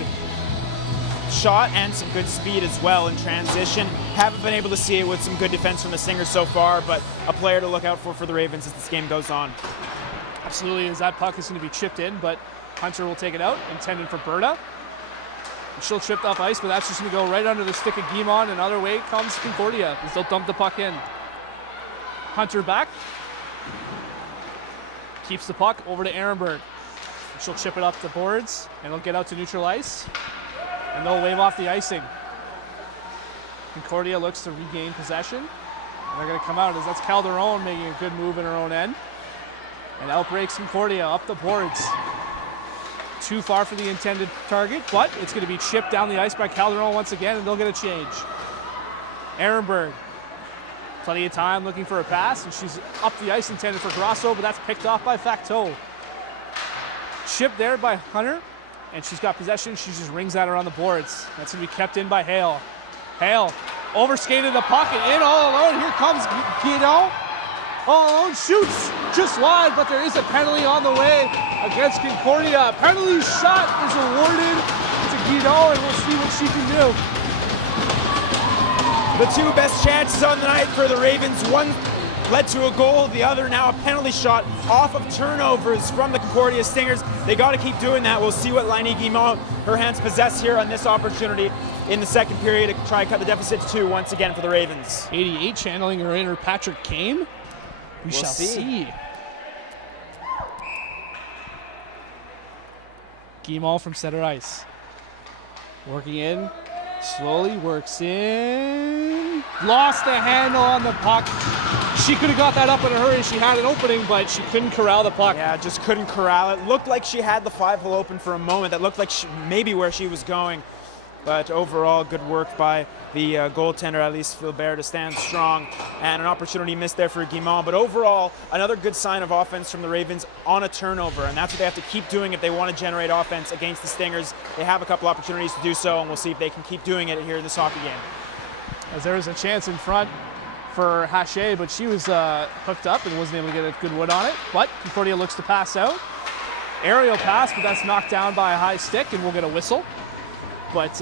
shot and some good speed as well in transition. Haven't been able to see it with some good defense from the Stingers so far, but a player to look out for the Ravens as this game goes on. Absolutely, as that puck is going to be chipped in, but Hunter will take it out, intended for Berta. She'll chip up ice, but that's just going to go right under the stick of Guimond, and other way comes Concordia as they'll dump the puck in. Hunter back. Keeps the puck over to Ehrenberg. She'll chip it up the boards, and it'll get out to neutral ice. And they'll wave off the icing. Concordia looks to regain possession. And they're going to come out as that's Calderon making a good move in her own end. And outbreaks Concordia up the boards. Too far for the intended target, but it's going to be chipped down the ice by Calderon once again, and they'll get a change. Ehrenberg. Plenty of time looking for a pass, and she's up the ice intended for Grosso, but that's picked off by Facteau. Chipped there by Hunter. And she's got possession. She just rings that around the boards. That's going to be kept in by Hale. Hale overskated the puck and in all alone. Here comes Guido. All alone, shoots just wide, but there is a penalty on the way against Concordia. A penalty shot is awarded to Guido, and we'll see what she can do. The two best chances on the night for the Ravens. One led to a goal, the other now a penalty shot off of turnovers from the Concordia Stingers. They got to keep doing that. We'll see what Lainey Guimond, her hands possess here on this opportunity in the second period to try and cut the deficit to 2 once again for the Ravens. 88 channeling her inner Patrick Kane. We shall see. Guimond from center ice. Working in. Slowly works in. Lost the handle on the puck. She could have got that up in a hurry. She had an opening, but she couldn't corral the puck. Yeah, just couldn't corral it. Looked like she had the 5-hole open for a moment. That looked like maybe where she was going. But overall, good work by the goaltender, Alice Filbert, to stand strong. And an opportunity missed there for Guimond. But overall, another good sign of offense from the Ravens on a turnover. And that's what they have to keep doing if they want to generate offense against the Stingers. They have a couple opportunities to do so, and we'll see if they can keep doing it here in this hockey game. As there was a chance in front for Haché, but she was hooked up and wasn't able to get a good wood on it. But Concordia looks to pass out. aerial pass, but that's knocked down by a high stick, and we'll get a whistle. But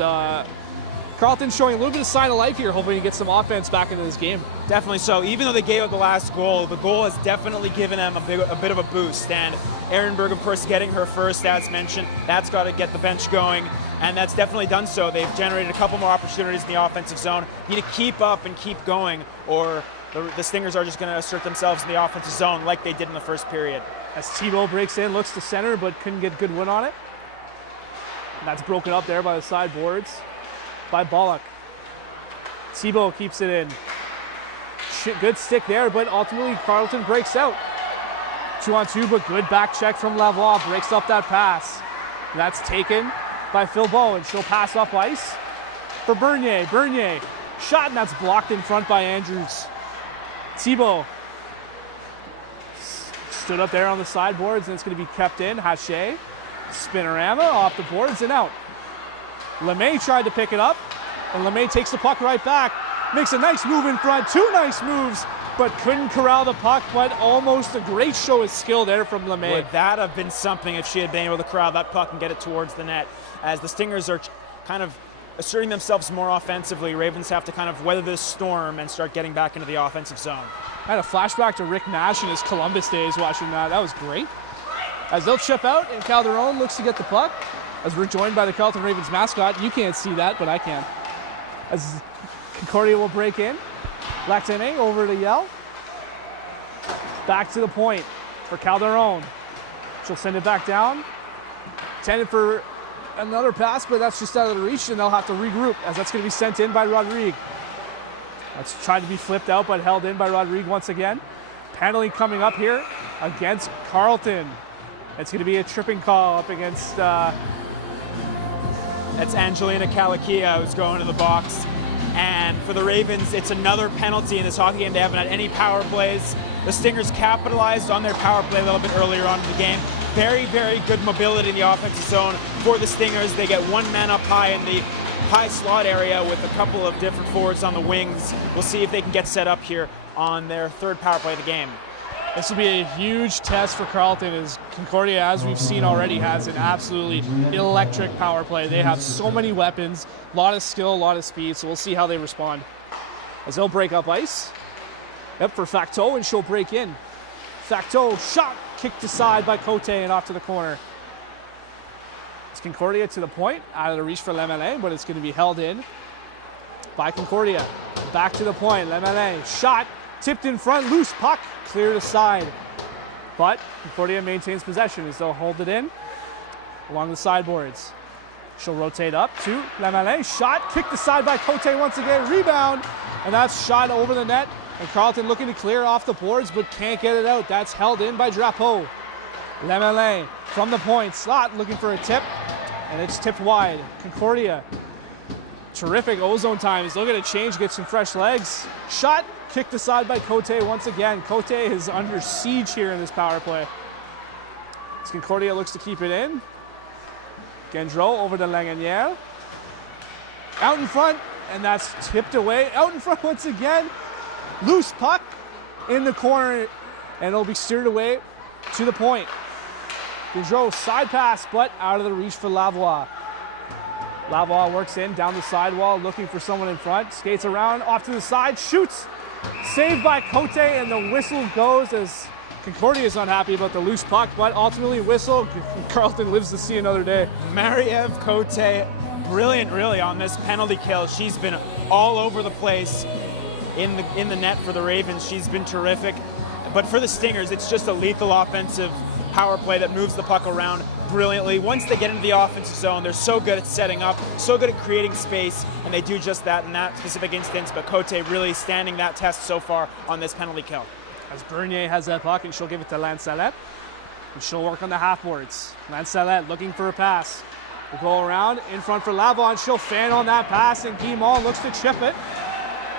Carleton showing a little bit of sign of life here, hoping to get some offense back into this game. Definitely so. Even though they gave up the last goal, the goal has definitely given them a bit of a boost. And Ehrenberg, of course, getting her first, as mentioned, that's got to get the bench going, and that's definitely done so. They've generated a couple more opportunities in the offensive zone. Need to keep up and keep going, or the Stingers are just going to assert themselves in the offensive zone like they did in the first period. As Thibault breaks in, looks to center, but couldn't get good win on it. And that's broken up there by the sideboards by Bollock. Thibault keeps it in. Good stick there, but ultimately Carleton breaks out. 2-on-2, but good back check from Lavoie. Breaks up that pass. And that's taken by Phil Bowen. She'll pass up ice for Bernier. Bernier, shot, and that's blocked in front by Andrews. Thibault stood up there on the sideboards, and it's going to be kept in. Hache, spinorama off the boards and out. LeMay tried to pick it up, and LeMay takes the puck right back. Makes a nice move in front, 2 nice moves, but couldn't corral the puck, but almost a great show of skill there from LeMay. Would that have been something if she had been able to corral that puck and get it towards the net? As the Stingers are kind of asserting themselves more offensively, Ravens have to kind of weather this storm and start getting back into the offensive zone. I had a flashback to Rick Nash in his Columbus days watching that. That was great. As they'll chip out, and Calderon looks to get the puck, as we're joined by the Carleton Ravens mascot. You can't see that, but I can. As Concordia will break in. Lactane over to Yell. Back to the point for Calderon. She'll send it back down. Intended for another pass, but that's just out of the reach, and they'll have to regroup, as that's going to be sent in by Rodrigue. That's tried to be flipped out, but held in by Rodrigue once again. Penalty coming up here against Carleton. It's going to be a tripping call up against... That's Angelina Calakia who's going to the box. And for the Ravens, it's another penalty in this hockey game. They haven't had any power plays. The Stingers capitalized on their power play a little bit earlier on in the game. Very, very good mobility in the offensive zone for the Stingers. They get one man up high in the high slot area with a couple of different forwards on the wings. We'll see if they can get set up here on their third power play of the game. This will be a huge test for Carleton, as Concordia, as we've seen already, has an absolutely electric power play. They have so many weapons, a lot of skill, a lot of speed, so we'll see how they respond. As they'll break up ice. Yep, for Facteau, and she'll break in. Facteau, shot, kicked aside by Cote and off to the corner. It's Concordia to the point, out of the reach for Lemelin, but it's going to be held in by Concordia. Back to the point, Lemelin, shot, tipped in front, loose puck, cleared aside. But Concordia maintains possession as they'll hold it in along the sideboards. She'll rotate up to Lemelin, shot, kicked aside by Cote once again, rebound, and that's shot over the net. And Carleton looking to clear off the boards, but can't get it out. That's held in by Drapeau. Lemelin from the point, slot looking for a tip, and it's tipped wide. Concordia, terrific ozone times, looking to change, get some fresh legs. Shot, kicked aside by Cote once again. Cote is under siege here in this power play. As Concordia looks to keep it in. Gendreau over to Langonier. Out in front, and that's tipped away. Out in front once again. Loose puck in the corner, and it'll be steered away to the point. Gendreau side pass, but out of the reach for Lavoie. Lavoie works in, down the sidewall, looking for someone in front. Skates around, off to the side, shoots. Saved by Cote, and the whistle goes as Concordia is unhappy about the loose puck, but ultimately whistle. Carleton lives to see another day. Marie-Ève Cote, brilliant really on this penalty kill. She's been all over the place in the net for the Ravens. She's been terrific. But for the Stingers, it's just a lethal offensive power play that moves the puck around brilliantly. Once they get into the offensive zone, they're so good at setting up, so good at creating space, and they do just that in that specific instance. But Cote really standing that test so far on this penalty kill. As Bernier has that puck, and she'll give it to Lancelette. And she'll work on the half-boards. Lancelette looking for a pass. Will go around in front for Lavoie, and she'll fan on that pass, and Guimond looks to chip it.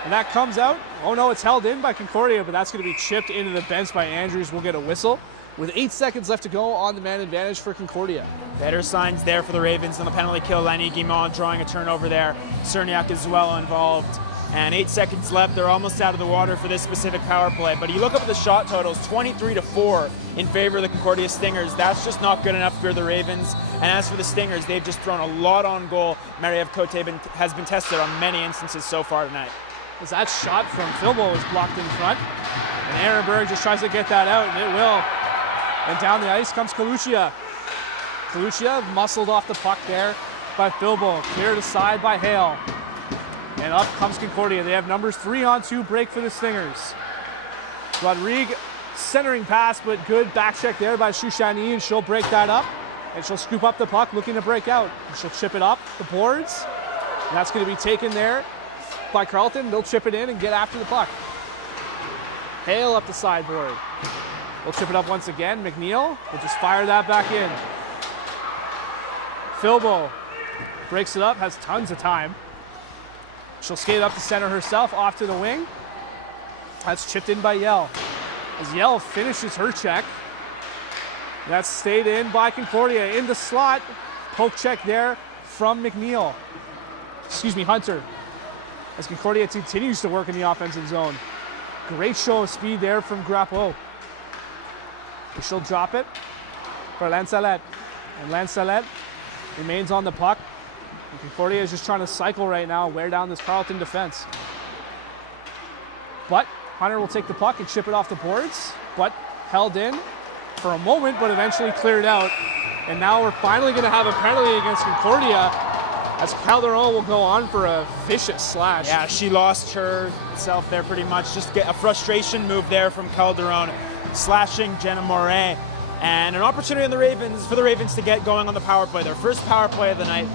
And that comes out. Oh no, it's held in by Concordia, but that's going to be chipped into the bench by Andrews. We'll get a whistle with 8 seconds left to go on the man advantage for Concordia. Better signs there for the Ravens on the penalty kill. Lenny Guimond drawing a turnover there. Cerniak as well involved. And 8 seconds left. They're almost out of the water for this specific power play. But you look up at the shot totals, 23-4 in favor of the Concordia Stingers. That's just not good enough for the Ravens. And as for the Stingers, they've just thrown a lot on goal. Mariev Cote has been tested on many instances so far tonight. As that shot from Philbo was blocked in front. And Ehrenberg just tries to get that out, and it will. And down the ice comes Kalushia. Kalushia muscled off the puck there by Philbo. Cleared aside by Hale. And up comes Concordia. They have numbers 3-on-2 break for the Stingers. Rodrigue centering pass, but good back check there by Shushani, and she'll break that up. And she'll scoop up the puck, looking to break out. And she'll chip it up the boards. And that's going to be taken there by Carleton. They'll chip it in and get after the puck. Hale up the sideboard. They'll chip it up once again. McNeil will just fire that back in. Philbo breaks it up, has tons of time. She'll skate up the center herself, off to the wing. That's chipped in by Yell. As Yell finishes her check. That's stayed in by Concordia in the slot. Poke check there from McNeil. Excuse me, Hunter. As Concordia continues to work in the offensive zone. Great show of speed there from Grappo. She'll drop it for Lancelette. And Lancelette remains on the puck. And Concordia is just trying to cycle right now, wear down this Carleton defense. But Hunter will take the puck and chip it off the boards, but held in for a moment, but eventually cleared out. And now we're finally going to have a penalty against Concordia, as Calderon will go on for a vicious slash. Yeah, she lost herself there pretty much. Just get a frustration move there from Calderon, slashing Jenna Moret. And an opportunity for the Ravens to get going on the power play. Their first power play of the night.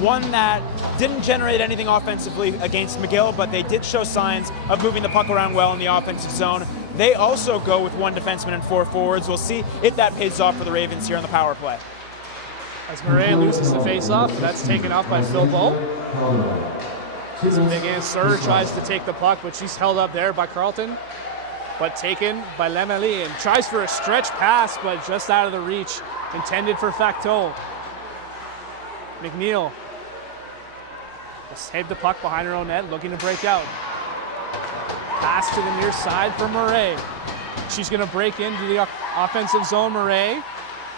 One that didn't generate anything offensively against McGill, but they did show signs of moving the puck around well in the offensive zone. They also go with 1 defenseman and 4 forwards. We'll see if that pays off for the Ravens here on the power play. As Murray loses the faceoff, that's taken off by Philbo. Big Sir tries to take the puck, but she's held up there by Carleton. But taken by Lemeli, and tries for a stretch pass, but just out of the reach. Intended for Facto. McNeil will save the puck behind her own net, looking to break out. Pass to the near side for Murray. She's going to break into the offensive zone. Murray.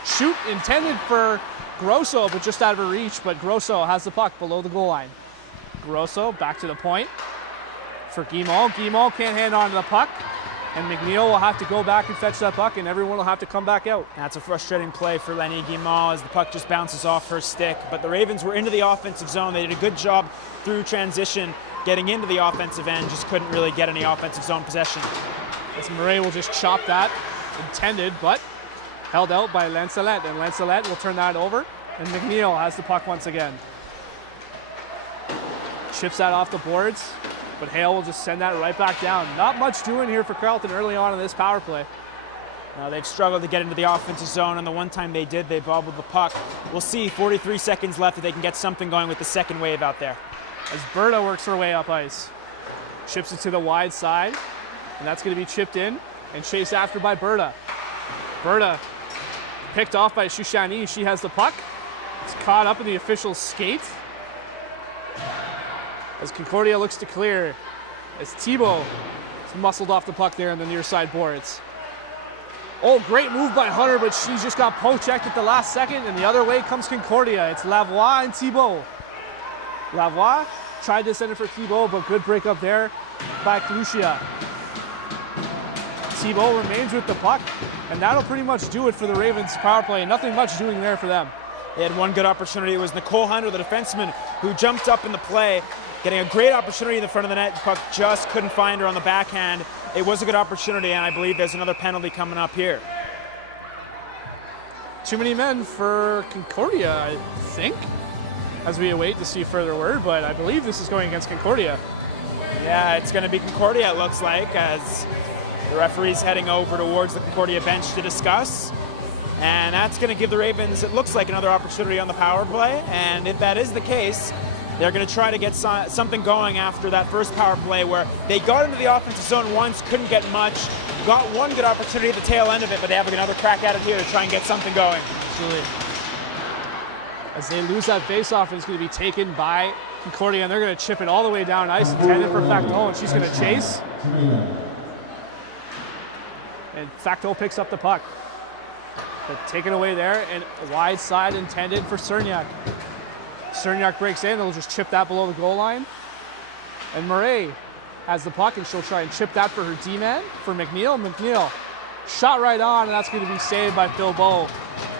Shoot intended for Grosso, but just out of her reach. But Grosso has the puck below the goal line. Grosso back to the point for Guimont. Guimont can't hand on to the puck. And McNeil will have to go back and fetch that puck, and everyone will have to come back out. That's a frustrating play for Lenny Guimont as the puck just bounces off her stick. But the Ravens were into the offensive zone. They did a good job through transition, getting into the offensive end, just couldn't really get any offensive zone possession. As Murray will just chop that, intended, but held out by Lancelette. And Lancelette will turn that over, and McNeil has the puck once again. Chips that off the boards. But Hale will just send that right back down. Not much doing here for Carleton early on in this power play. They've struggled to get into the offensive zone, and the one time they did, they bobbled the puck. We'll see, 43 seconds left if they can get something going with the second wave out there. As Berta works her way up ice. Chips it to the wide side, and that's going to be chipped in and chased after by Berta. Berta picked off by Shushani. She has the puck. It's caught up in the official's skate. As Concordia looks to clear, as Thibault is muscled off the puck there in the near side boards. Oh, great move by Hunter, but she just got poke-checked at the last second, and the other way comes Concordia. It's Lavoie and Thibault. Lavoie tried to send it for Thibault, but good break up there by Kalushia. Thibault remains with the puck, and that'll pretty much do it for the Ravens power play. Nothing much doing there for them. They had one good opportunity. It was Nicole Hunter, the defenseman, who jumped up in the play, getting a great opportunity in the front of the net. The puck just couldn't find her on the backhand. It was a good opportunity, and I believe there's another penalty coming up here. Too many men for Concordia, I think, as we await to see further word, but I believe this is going against Concordia. Yeah, it's going to be Concordia, it looks like, as the referee's heading over towards the Concordia bench to discuss. And that's going to give the Ravens, it looks like, another opportunity on the power play. And if that is the case, they're going to try to get something going after that first power play where they got into the offensive zone once, couldn't get much, got one good opportunity at the tail end of it, but they have another crack at it here to try and get something going. Absolutely. As they lose that faceoff, it's going to be taken by Concordia, and they're going to chip it all the way down ice, intended for Facto, and she's going to chase. And Facto picks up the puck. But taken away there, and wide side intended for Cerniak. Cerniak breaks in, they'll just chip that below the goal line. And Murray has the puck, and she'll try and chip that for her D-man, for McNeil. McNeil, shot right on, and that's going to be saved by Phil Bowe.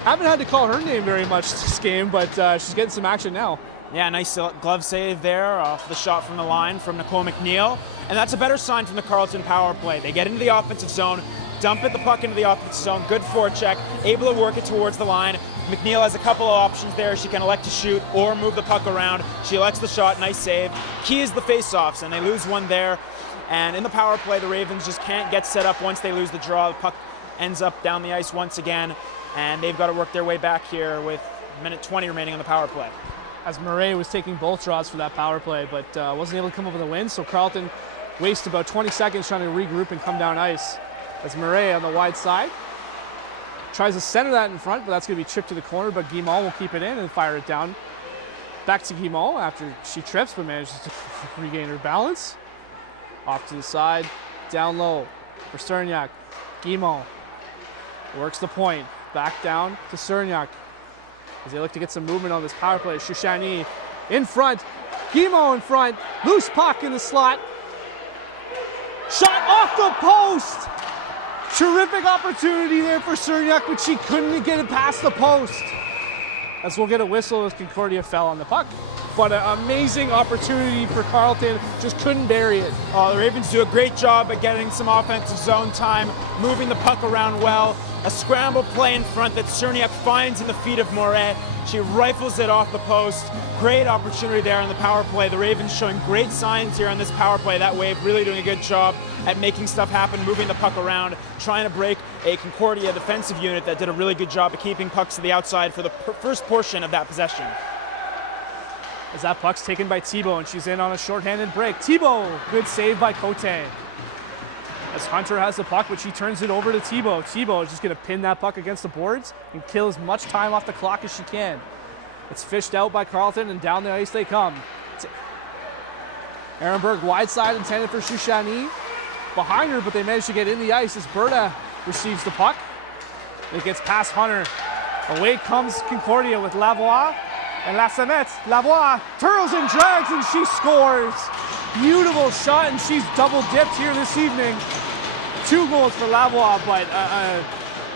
Haven't had to call her name very much this game, but she's getting some action now. Yeah, nice glove save there off the shot from the line from Nicole McNeil. And that's a better sign from the Carleton power play. They get into the offensive zone, dump it the puck into the offensive zone, good forecheck, able to work it towards the line. McNeil has a couple of options there. She can elect to shoot or move the puck around. She elects the shot, nice save. Key is the face-offs, and they lose one there. And in the power play, the Ravens just can't get set up once they lose the draw. The puck ends up down the ice once again, and they've got to work their way back here with minute 20 remaining on the power play. As Murray was taking both draws for that power play, but wasn't able to come up with a win, so Carleton wastes about 20 seconds trying to regroup and come down ice. As Murray on the wide side tries to center that in front, but that's going to be chipped to the corner, but Guimont will keep it in and fire it down. Back to Guimont after she trips, but manages to regain her balance. Off to the side, down low for Cerniak. Guimont works the point, back down to Cerniak as they look to get some movement on this power play. Shoshani in front, Guimont in front, loose puck in the slot. Shot off the post! Terrific opportunity there for Cerniak, but she couldn't get it past the post. As we'll get a whistle as Concordia fell on the puck. But an amazing opportunity for Carleton, just couldn't bury it. Oh, the Ravens do a great job at getting some offensive zone time, moving the puck around well. A scramble play in front that Cerniak finds in the feet of Moret. She rifles it off the post. Great opportunity there in the power play. The Ravens showing great signs here on this power play. That way, really doing a good job at making stuff happen, moving the puck around, trying to break a Concordia defensive unit that did a really good job of keeping pucks to the outside for the first portion of that possession. As that puck's taken by Thibault, and she's in on a shorthanded break. Thibault, good save by Cote. As Hunter has the puck, but she turns it over to Thibault. Thibault is just going to pin that puck against the boards and kill as much time off the clock as she can. It's fished out by Carleton, and down the ice they come. Ehrenberg wide side intended for Shoshani. Behind her, but they manage to get in the ice as Berta receives the puck. It gets past Hunter. Away comes Concordia with Lavoie. And Lassamette, Lavoie turtles and drags, and she scores. Beautiful shot, and she's double dipped here this evening. 2 goals for Lavoie, but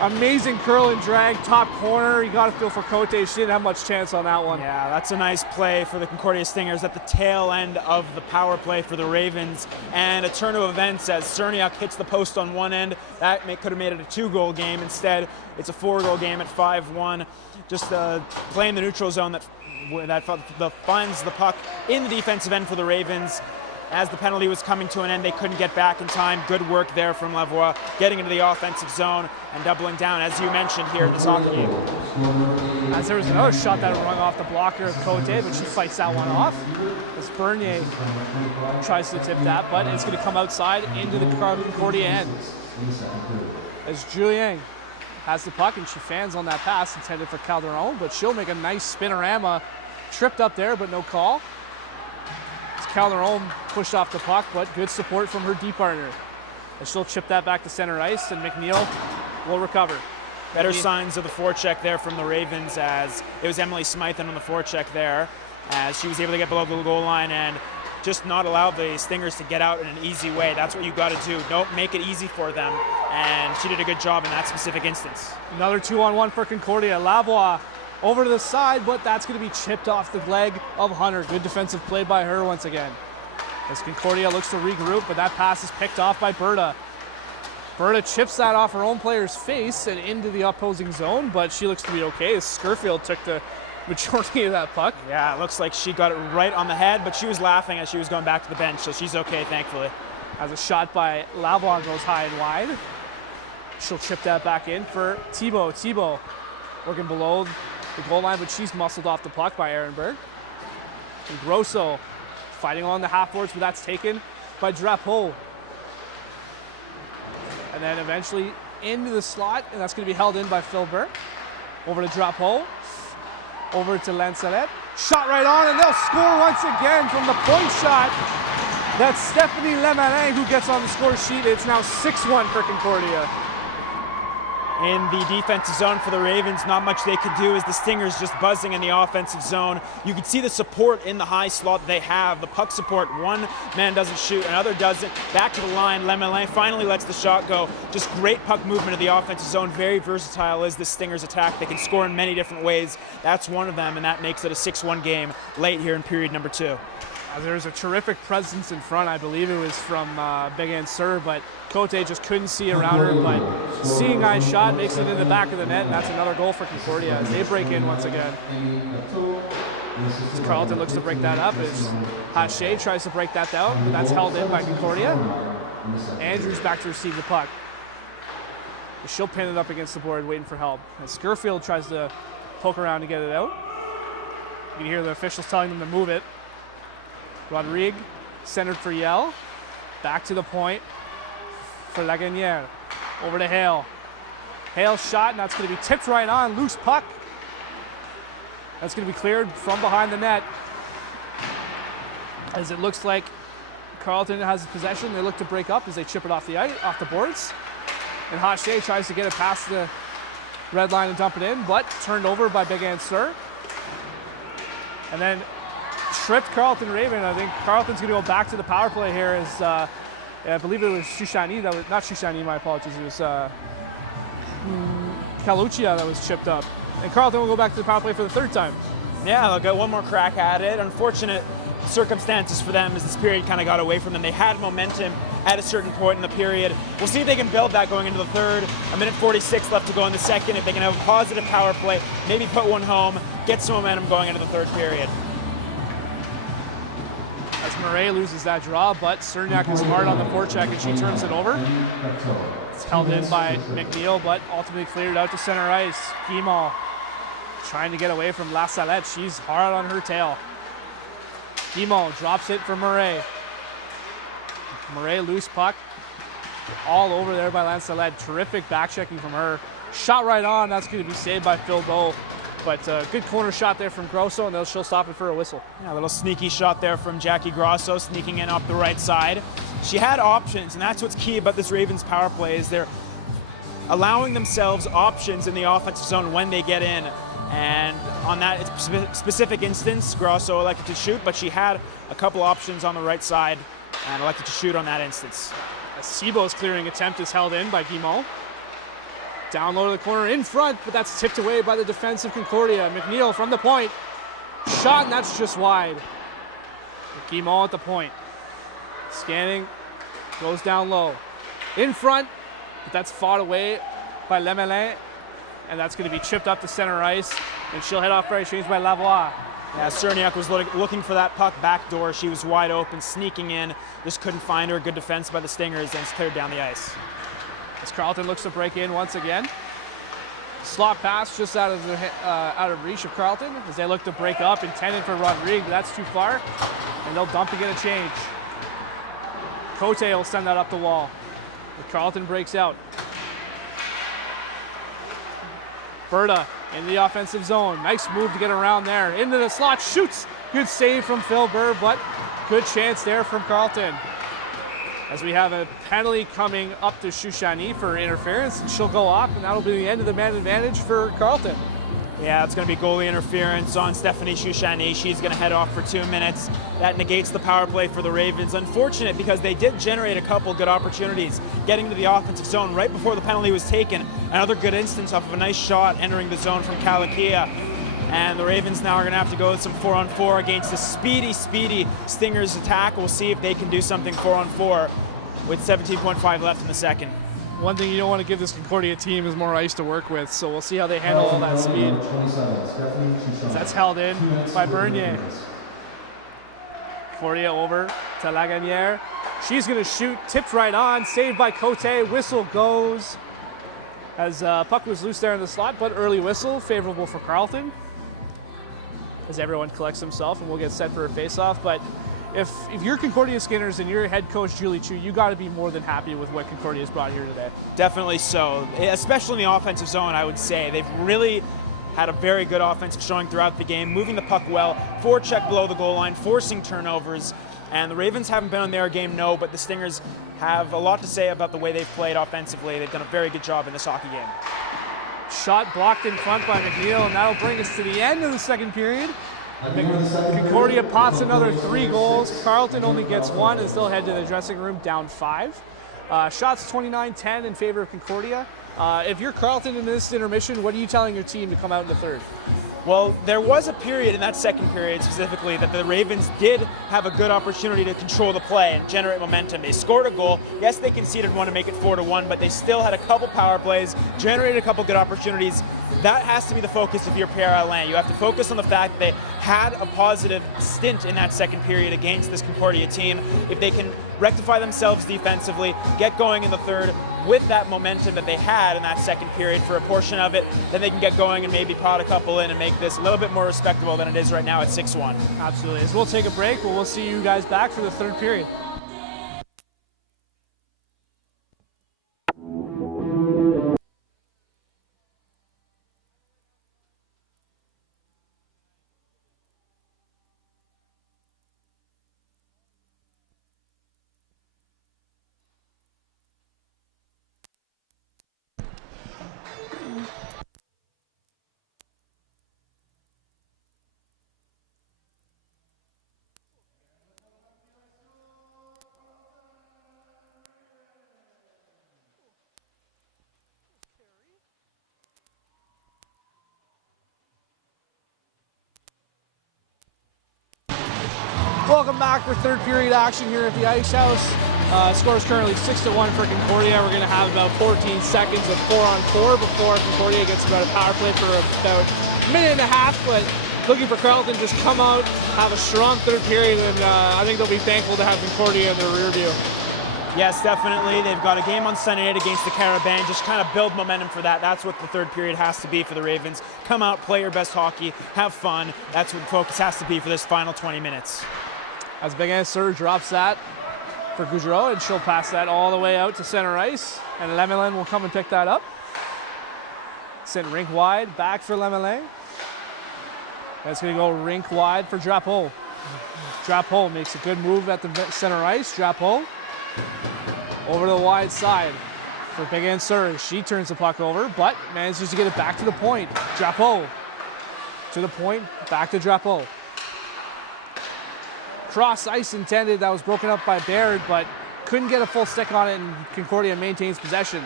amazing curl and drag, top corner. You got to feel for Cote. She didn't have much chance on that one. Yeah, that's a nice play for the Concordia Stingers at the tail end of the power play for the Ravens. And a turn of events as Cerniak hits the post on one end. That could have made it a 2-goal game. Instead, it's a 4-goal game at 5-1. Just playing the neutral zone that finds the puck in the defensive end for the Ravens. As the penalty was coming to an end, they couldn't get back in time. Good work there from Lavoie, getting into the offensive zone and doubling down, as you mentioned here in this hockey game. As there was another shot that rung off the blocker of Cote, but she fights that one off. As Bernier tries to tip that, but it's going to come outside into the Concordia end. As Julien has the puck, and she fans on that pass intended for Calderon, but she'll make a nice spinorama. Tripped up there, but no call. Calderon pushed off the puck, but good support from her D partner. And she'll chip that back to center ice, and McNeil will recover. Better signs of the forecheck there from the Ravens, as it was Emily Smythen on the forecheck there, as she was able to get below the goal line and just not allow the Stingers to get out in an easy way. That's what you got to do. Don't make it easy for them, and she did a good job in that specific instance. Another 2-on-1 for Concordia. Lavoie over to the side, but that's going to be chipped off the leg of Hunter. Good defensive play by her once again. As Concordia looks to regroup, but that pass is picked off by Berta. Berta chips that off her own player's face and into the opposing zone, but she looks to be okay as Scurfield took the majority of that puck. Yeah, it looks like she got it right on the head, but she was laughing as she was going back to the bench, so she's okay, thankfully. As a shot by Lavoie goes high and wide. She'll chip that back in for Thibault. Thibault working below the goal line, but she's muscled off the puck by Ehrenberg. And Grosso fighting along the half boards, but that's taken by Drapeau. And then eventually into the slot, and that's going to be held in by Phil Burke. Over to Drapeau. Over to Lancelette. Shot right on, and they'll score once again from the point shot. That's Stephanie Lemalin who gets on the score sheet. It's now 6-1 for Concordia. In the defensive zone for the Ravens, not much they could do as the Stingers just buzzing in the offensive zone. You can see the support in the high slot they have. The puck support, one man doesn't shoot, another doesn't. Back to the line, Lemelin finally lets the shot go. Just great puck movement of the offensive zone. Very versatile is the Stingers attack. They can score in many different ways. That's one of them, and that makes it a 6-1 game late here in period number 2. There's a terrific presence in front. I believe it was from Big Answer, but Cote just couldn't see around her. But seeing eye shot makes it in the back of the net, and that's another goal for Concordia as they break in once again. As Carleton looks to break that up, as Hache tries to break that down, but that's held in by Concordia. Andrews back to receive the puck. She'll pin it up against the board, waiting for help. As Skirfield tries to poke around to get it out. You can hear the officials telling them to move it. Rodrigue, centered for Yell. Back to the point for Lagagnère. Over to Hale. Hale shot, and that's going to be tipped right on. Loose puck. That's going to be cleared from behind the net. As it looks like Carleton has possession, they look to break up as they chip it off the ice, off the boards. And Hache tries to get it past the red line and dump it in, but turned over by Big Answer. And then tripped Carleton Raven. I think Carleton's going to go back to the power play here as I believe it was Shushani that was, not Shushani, my apologies, it was Kalucia that was chipped up. And Carleton will go back to the power play for the third time. Yeah, they'll get one more crack at it. Unfortunate circumstances for them as this period kind of got away from them. They had momentum at a certain point in the period. We'll see if they can build that going into the third. A minute 46 left to go in the second. If they can have a positive power play, maybe put one home, get some momentum going into the third period. As Murray loses that draw, but Cerniak is smart on the forecheck and she turns it over. It's held in by McNeil, but ultimately cleared out to center ice. Guimond trying to get away from La Salette. She's hard on her tail. Guimond drops it for Murray. Murray loose puck. All over there by Lancelette. Terrific back checking from her. Shot right on. That's going to be saved by Phil Bowe. But good corner shot there from Grosso, and she'll stop it for a whistle. Yeah, a little sneaky shot there from Jackie Grosso, sneaking in up the right side. She had options, and that's what's key about this Ravens power play is they're allowing themselves options in the offensive zone when they get in. And on that specific instance, Grosso elected to shoot, but she had a couple options on the right side and elected to shoot on that instance. A Sebo's clearing attempt is held in by Guimond. Down low to the corner in front, but that's tipped away by the defense of Concordia. McNeil from the point. Shot, and that's just wide. Guimond at the point. Scanning, goes down low. In front, but that's fought away by Lemelin. And that's going to be chipped up to center ice. And she'll head off for a change by Lavoie. Yeah, Cerniak was looking for that puck back door. She was wide open, sneaking in. Just couldn't find her. Good defense by the Stingers, and it's cleared down the ice. As Carleton looks to break in once again. Slot pass just out of reach of Carleton as they look to break up, intended for Rodrigue, but that's too far. And they'll dump to get a change. Cote will send that up the wall. But Carleton breaks out. Berta in the offensive zone. Nice move to get around there. Into the slot, shoots. Good save from Phil Burr, but good chance there from Carleton. As we have a penalty coming up to Shushani for interference, and she'll go off, and that'll be the end of the man advantage for Carleton. Yeah, it's going to be goalie interference on Stephanie Shushani. She's going to head off for 2 minutes. That negates the power play for the Ravens. Unfortunate because they did generate a couple good opportunities getting to the offensive zone right before the penalty was taken. Another good instance off of a nice shot entering the zone from Kalakia. And the Ravens now are going to have to go with some 4-on-4 against the speedy Stingers attack. We'll see if they can do something 4-on-4 with 17.5 left in the second. One thing you don't want to give this Concordia team is more ice to work with, so we'll see how they handle all that speed. That's held in by Bernier. Concordia over to Lagagnère. She's going to shoot, tipped right on, saved by Cote. Whistle goes as puck was loose there in the slot, but early whistle, favorable for Carleton. As everyone collects himself, and we'll get set for a face-off. But if you're Concordia Skinners and you're head coach Julie Chu, you got to be more than happy with what Concordia's brought here today. Definitely so, especially in the offensive zone. I would say they've really had a very good offensive showing throughout the game, moving the puck well, forecheck below the goal line, forcing turnovers. And the Ravens haven't been on their game, no, but the Stingers have a lot to say about the way they've played offensively. They've done a very good job in this hockey game. Shot blocked in front by McNeil, and that'll bring us to the end of the second period. Concordia pots another 3 goals. Carleton only gets 1 and still head to the dressing room down 5. Shots 29-10 in favor of Concordia. If you're Carleton in this intermission, what are you telling your team to come out in the third? Well, there was a period in that second period specifically that the Ravens did have a good opportunity to control the play and generate momentum. They scored a goal. Yes, they conceded one to make it 4-1, but they still had a couple power plays, generated a couple good opportunities. That has to be the focus if you're Pierre Alain. You have to focus on the fact that they had a positive stint in that second period against this Concordia team. If they can rectify themselves defensively, get going in the third with that momentum that they had in that second period for a portion of it, then they can get going and maybe pot a couple in and make this a little bit more respectable than it is right now at 6-1. Absolutely. As we'll take a break, we'll see you guys back for the third period. Welcome back for third period action here at the Ice House. Score is currently 6-1 for Concordia. We're going to have about 14 seconds of 4-on-4 before Concordia gets about a power play for about a minute and a half. But looking for Carleton just come out, have a strong third period, and I think they'll be thankful to have Concordia in their rear view. Yes, definitely. They've got a game on Sunday night against the Carabin. Just kind of build momentum for that. That's what the third period has to be for the Ravens. Come out, play your best hockey, have fun. That's what the focus has to be for this final 20 minutes. As Big Answer drops that for Goudreau, and she'll pass that all the way out to center ice, and Lemelin will come and pick that up. Sent rink wide, back for Lemelin. That's going to go rink wide for Drapeau. Drapeau makes a good move at the center ice. Drapeau over to the wide side for Big Answer. She turns the puck over, but manages to get it back to the point. Drapeau to the point, back to Drapeau. Cross ice intended, that was broken up by Baird, but couldn't get a full stick on it, and Concordia maintains possession.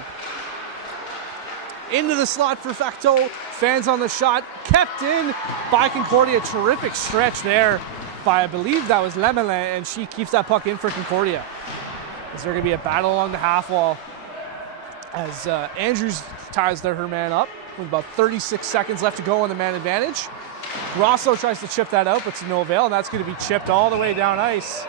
Into the slot for Facto, fans on the shot, kept in by Concordia. Terrific stretch there by, I believe that was Lemelin, and she keeps that puck in for Concordia. Is there going to be a battle along the half wall as Andrews ties her man up with about 36 seconds left to go on the man advantage. Grosso tries to chip that out, but to no avail, and that's going to be chipped all the way down ice.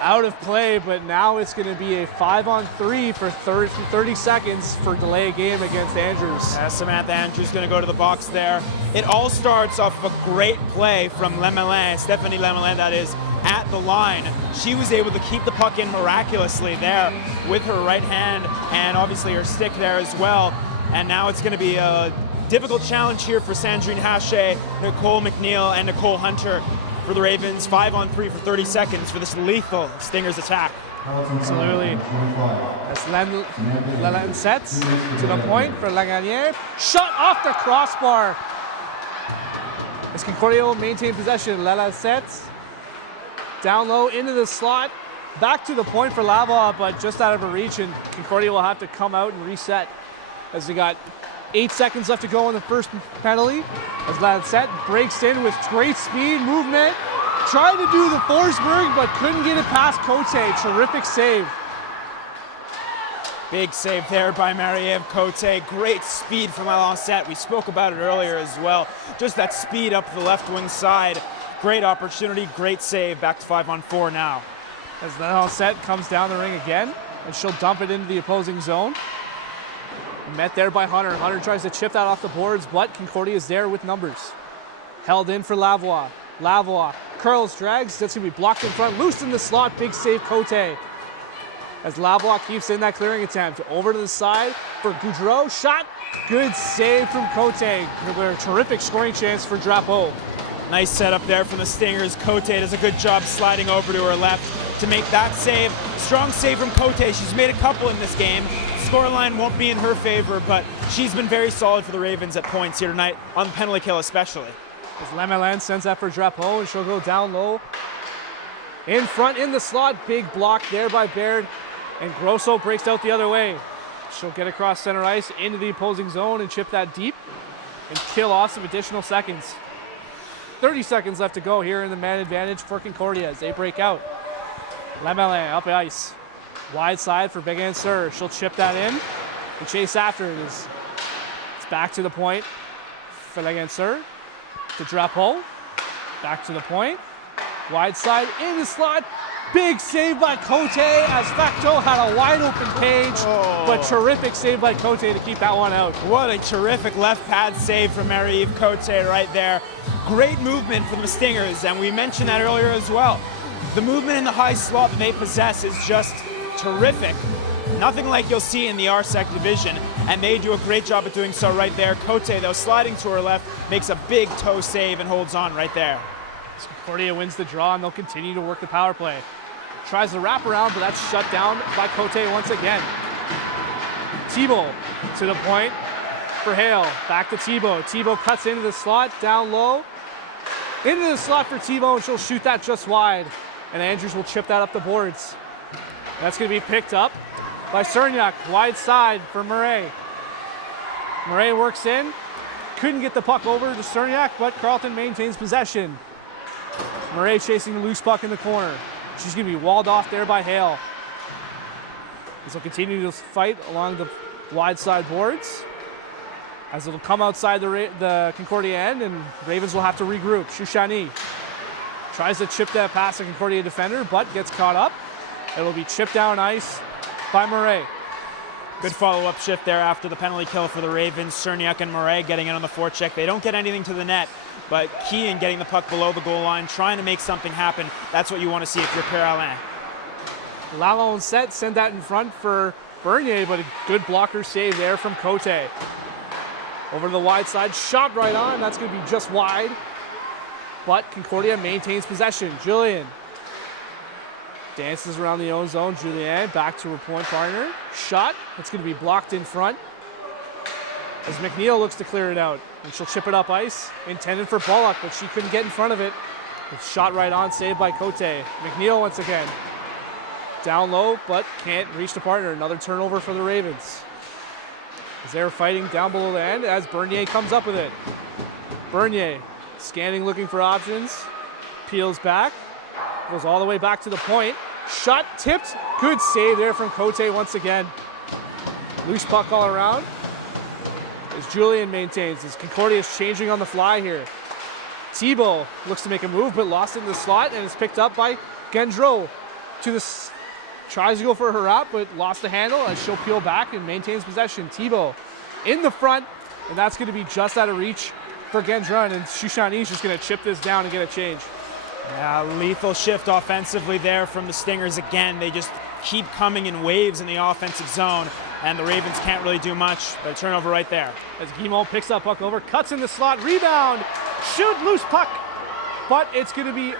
Out of play, but now it's going to be a 5-on-3 for 30 seconds for delay game against Andrews. Samantha Andrews going to go to the box there. It all starts off of a great play from Lemelin, Stephanie Lemelin, that is, at the line. She was able to keep the puck in miraculously there with her right hand and obviously her stick there as well. And now it's going to be a difficult challenge here for Sandrine Hache, Nicole McNeil, and Nicole Hunter for the Ravens. 5-on-3 for 30 seconds for this lethal Stingers attack. Absolutely. As Leland sets to the point for Lagagne. Shot off the crossbar. As Concordia will maintain possession, Lela sets. Down low into the slot. Back to the point for Lavoie, but just out of her reach, and Concordia will have to come out and reset as they got 8 seconds left to go on the first penalty. As Lancet breaks in with great speed, movement, tried to do the Forsberg, but couldn't get it past Cote. Terrific save. Big save there by Marie-Ève Cote. Great speed from Lancet. We spoke about it earlier as well. Just that speed up the left wing side. Great opportunity, great save. Back to 5-on-4 now. As Lancet comes down the ring again, and she'll dump it into the opposing zone. Met there by Hunter. Hunter tries to chip that off the boards, but Concordia is there with numbers. Held in for Lavoie. Lavoie curls, drags. That's going to be blocked in front. Loose in the slot. Big save, Cote. as Lablock keeps in that clearing attempt. Over to the side for Goudreau. Shot. Good save from Cote. A terrific scoring chance for Drapeau. Nice setup there from the Stingers. Cote does a good job sliding over to her left to make that save. Strong save from Cote. She's made a couple in this game. Scoreline won't be in her favor, but she's been very solid for the Ravens at points here tonight, on the penalty kill especially. As Lemelin sends that for Drapeau, and she'll go down low. In front in the slot, big block there by Baird, and Grosso breaks out the other way. She'll get across center ice into the opposing zone and chip that deep and kill off some additional seconds. 30 seconds left to go here in the man advantage for Concordia as they break out. Lemelin up the ice. Wide side for Big Answer. She'll chip that in and chase after it. It's back to the point for Big Answer to Drapeau. Back to the point. Wide side in the slot. Big save by Cote as Facto had a wide open page, but terrific save by Cote to keep that one out. What a terrific left pad save from Marie-Eve Cote right there. Great movement from the Stingers, and we mentioned that earlier as well. The movement in the high slot that they possess is just terrific. Nothing like you'll see in the RSEC division, and they do a great job of doing so right there. Cote, though, sliding to her left, makes a big toe save and holds on right there. Concordia wins the draw, and they'll continue to work the power play. Tries to wrap around, but that's shut down by Cote once again. Thibault to the point for Hale. Back to Thibault. Thibault cuts into the slot, down low. Into the slot for Thibault, and she'll shoot that just wide. And Andrews will chip that up the boards. That's going to be picked up by Cerniak. Wide side for Murray. Murray works in. Couldn't get the puck over to Cerniak, but Carleton maintains possession. Murray chasing the loose puck in the corner. She's going to be walled off there by Hale. This will continue to fight along the wide side boards as it'll come outside the Concordia end, and Ravens will have to regroup. Shushani tries to chip that past the Concordia defender, but gets caught up. It'll be chipped down ice by Murray. Good follow-up shift there after the penalty kill for the Ravens. Cerniak and Murray getting in on the forecheck. They don't get anything to the net, but key in getting the puck below the goal line, trying to make something happen. That's what you want to see if you're Pierre Alain. Lalonde set, send that in front for Bernier, but a good blocker save there from Cote. Over to the wide side, shot right on. That's going to be just wide, but Concordia maintains possession. Julian dances around the own zone. Julian back to her point partner. Shot. It's going to be blocked in front as McNeil looks to clear it out. And she'll chip it up ice. Intended for Bullock, but she couldn't get in front of it. It's shot right on, saved by Cote. McNeil once again. Down low, but can't reach the partner. Another turnover for the Ravens. As they're fighting down below the end as Bernier comes up with it. Bernier scanning, looking for options. Peels back. Goes all the way back to the point. Shot tipped. Good save there from Cote once again. Loose puck all around. As Julian maintains, as Concordia is changing on the fly here. Thibault looks to make a move, but lost it in the slot, and is picked up by Gendreau. Tries to go for her out, but lost the handle as she'll peel back and maintains possession. Thibault in the front, and that's going to be just out of reach for Gendron, and Shushani's just going to chip this down and get a change. Yeah, lethal shift offensively there from the Stingers again. They just keep coming in waves in the offensive zone, and the Ravens can't really do much. But a turnover right there. As Guimont picks that puck over, cuts in the slot, rebound, shoot, loose puck, but it's going to be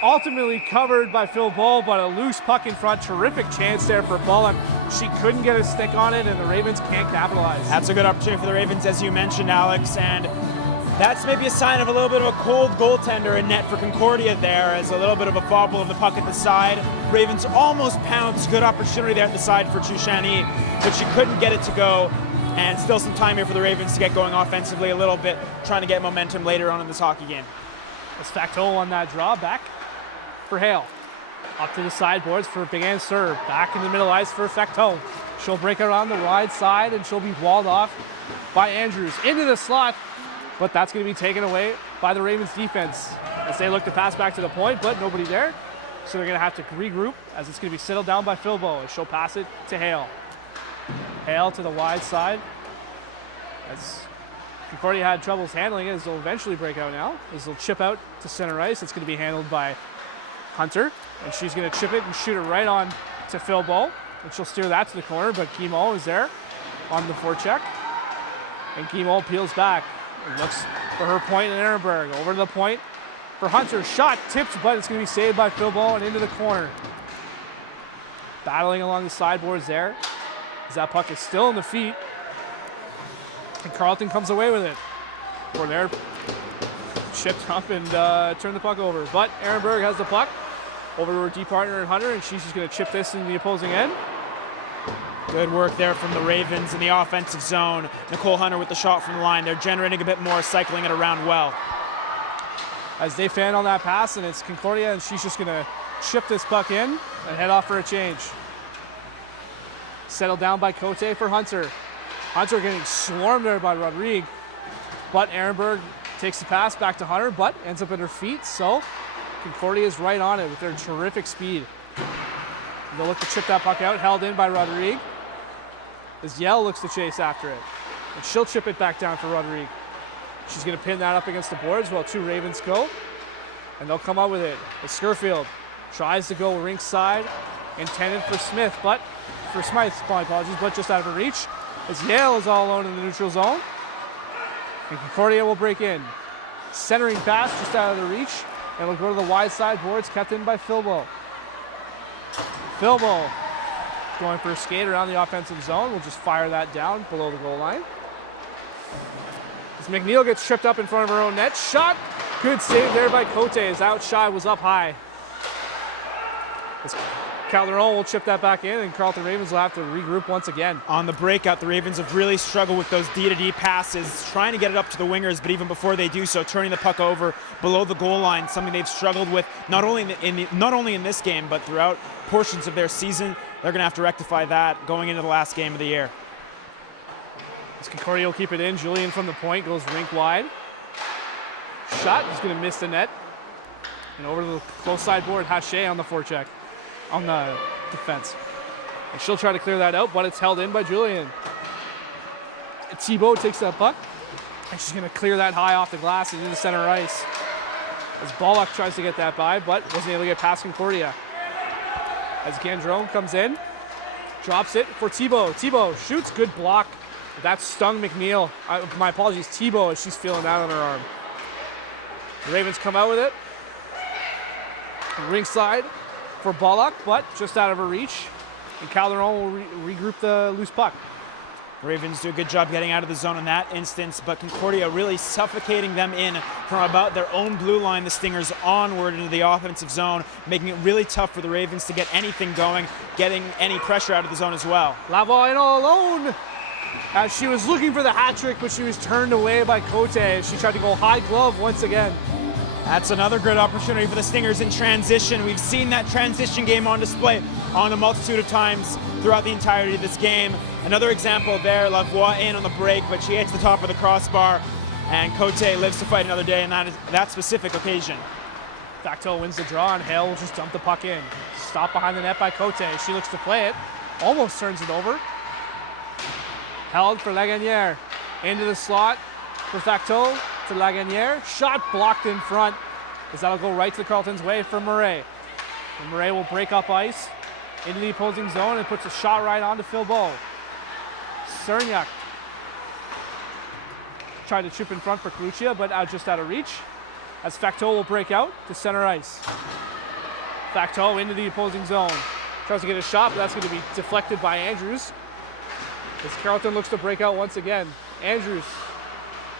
ultimately covered by Phil Bull, but a loose puck in front. Terrific chance there for Bullock. She couldn't get a stick on it, and the Ravens can't capitalize. That's a good opportunity for the Ravens, as you mentioned, Alex, and that's maybe a sign of a little bit of a cold goaltender in net for Concordia there, as a little bit of a fobble of the puck at the side. Ravens almost pounce. Good opportunity there at the side for Chushani, but she couldn't get it to go. And still some time here for the Ravens to get going offensively a little bit, trying to get momentum later on in this hockey game. As Facto on that draw, back for Hale. Up to the sideboards for Big Answer. Back in the middle ice for Facto. She'll break around the wide side, and she'll be walled off by Andrews. Into the slot, but that's going to be taken away by the Ravens defense as they look to pass back to the point, but nobody there. So they're going to have to regroup as it's going to be settled down by Philbo, as she'll pass it to Hale. Hale to the wide side. As Concordia had troubles handling it, as they'll eventually break out now. As they'll chip out to center ice. It's going to be handled by Hunter, and she's going to chip it and shoot it right on to Philbo, and she'll steer that to the corner, but Guimau is there on the forecheck. And Guimau peels back and looks for her point in Ehrenberg. Over to the point for Hunter. Shot tipped, but it's going to be saved by Philbo and into the corner. Battling along the sideboards there, as that puck is still in the feet. And Carleton comes away with it. Or there, chipped up and turned the puck over. But Ehrenberg has the puck over to her D partner and Hunter, and she's just going to chip this into the opposing end. Good work there from the Ravens in the offensive zone. Nicole Hunter with the shot from the line. They're generating a bit more, cycling it around well. As they fan on that pass, and it's Concordia, and she's just going to chip this puck in and head off for a change. Settled down by Cote for Hunter. Hunter getting swarmed there by Rodrigue, but Ehrenberg takes the pass back to Hunter, but ends up at her feet, so Concordia is right on it with their terrific speed. They'll look to chip that puck out, held in by Rodrigue. As Yell looks to chase after it, and she'll chip it back down for Rodrigue. She's going to pin that up against the boards while two Ravens go, and they'll come out with it. As Skurfield tries to go rink side, intended for Smith, but for Smythe, my apologies, but just out of her reach. As Yale is all alone in the neutral zone, and Concordia will break in. Centering pass just out of the reach, and will go to the wide side boards, kept in by Philbo. Philbo going for a skate around the offensive zone. We'll just fire that down below the goal line. As McNeil gets tripped up in front of her own net. Shot. Good save there by Cote as outshy was up high. As Calderon will chip that back in, and Carleton Ravens will have to regroup once again. On the breakout, the Ravens have really struggled with those D-to-D passes, trying to get it up to the wingers, but even before they do so, turning the puck over below the goal line, something they've struggled with not only in this game, but throughout portions of their season. They're going to have to rectify that going into the last game of the year. As Concordia will keep it in, Julian from the point goes rink wide. Shot, he's going to miss the net. And over to the close side board, Hache on the forecheck, on the defense. And she'll try to clear that out, but it's held in by Julian. And Thibault takes that puck, and she's going to clear that high off the glass and into center ice. As Bollock tries to get that by, but wasn't able to get past Concordia. As Gandrone comes in, drops it for Thibault. Thibault shoots, good block. That stung McNeil. My apologies, Thibault, as she's feeling that on her arm. The Ravens come out with it. Ringside for Bollock, but just out of her reach. And Calderon will regroup the loose puck. Ravens do a good job getting out of the zone in that instance, but Concordia really suffocating them in from about their own blue line, the Stingers onward into the offensive zone, making it really tough for the Ravens to get anything going, getting any pressure out of the zone as well. Lavoino alone, as she was looking for the hat trick, but she was turned away by Cote as she tried to go high glove once again. That's another good opportunity for the Stingers in transition. We've seen that transition game on display on a multitude of times throughout the entirety of this game. Another example there, Lavoie in on the break, but she hits the top of the crossbar, and Cote lives to fight another day in that specific occasion. Facto wins the draw, and Hale will just dump the puck in. Stopped behind the net by Cote. She looks to play it, almost turns it over. Held for Lagunière. Into the slot for Facto to Lagunière. Shot blocked in front, as that'll go right to the Carleton's way for Murray. And Murray will break up ice into the opposing zone and puts a shot right on to Philbo. Cerniak tried to chip in front for Clucia, but just out of reach. As Facto will break out to center ice. Facto into the opposing zone. Tries to get a shot, but that's going to be deflected by Andrews. As Carleton looks to break out once again. Andrews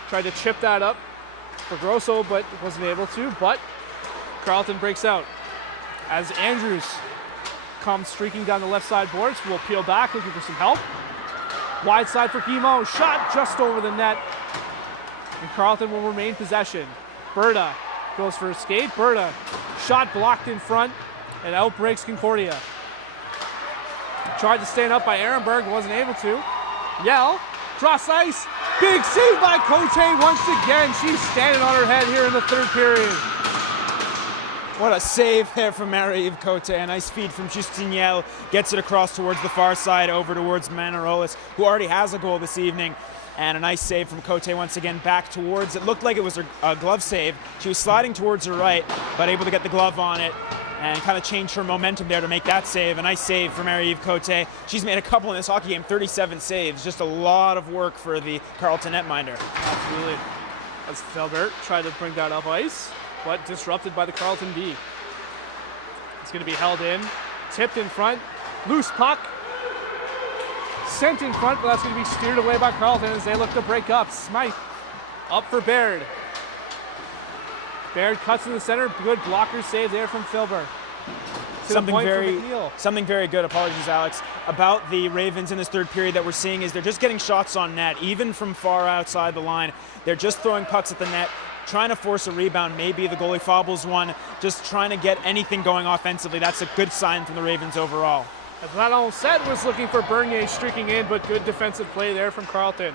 tried to chip that up for Grosso, but wasn't able to. But Carleton breaks out. As Andrews comes streaking down the left side boards, will peel back, looking for some help. Wide side for Guimau. Shot just over the net. And Carleton will remain possession. Berta goes for a skate. Berta, shot blocked in front, and out breaks Concordia. Tried to stand up by Ehrenberg, wasn't able to. Yell, cross ice, big save by Cote once again. She's standing on her head here in the third period. What a save there from Marie-Eve Cote. A nice feed from Justine Yell. Gets it across towards the far side, over towards Manarolas, who already has a goal this evening. And a nice save from Cote once again back towards, it looked like it was a glove save. She was sliding towards her right, but able to get the glove on it and kind of change her momentum there to make that save. A nice save for Marie-Eve Cote. She's made a couple in this hockey game, 37 saves. Just a lot of work for the Carleton netminder. Absolutely. As Felbert tried to bring that up ice, but disrupted by the Carleton D. It's going to be held in, tipped in front, loose puck, sent in front, but that's going to be steered away by Carleton as they look to break up. Smythe up for Baird. Baird cuts in the center. Good blocker save there from Filbert. Something very good, apologies Alex, about the Ravens in this third period that we're seeing is they're just getting shots on net, even from far outside the line. They're just throwing pucks at the net, trying to force a rebound. Maybe the goalie fobbles one, just trying to get anything going offensively. That's a good sign from the Ravens overall. As Lalonde said, was looking for Bernier streaking in, but good defensive play there from Carleton.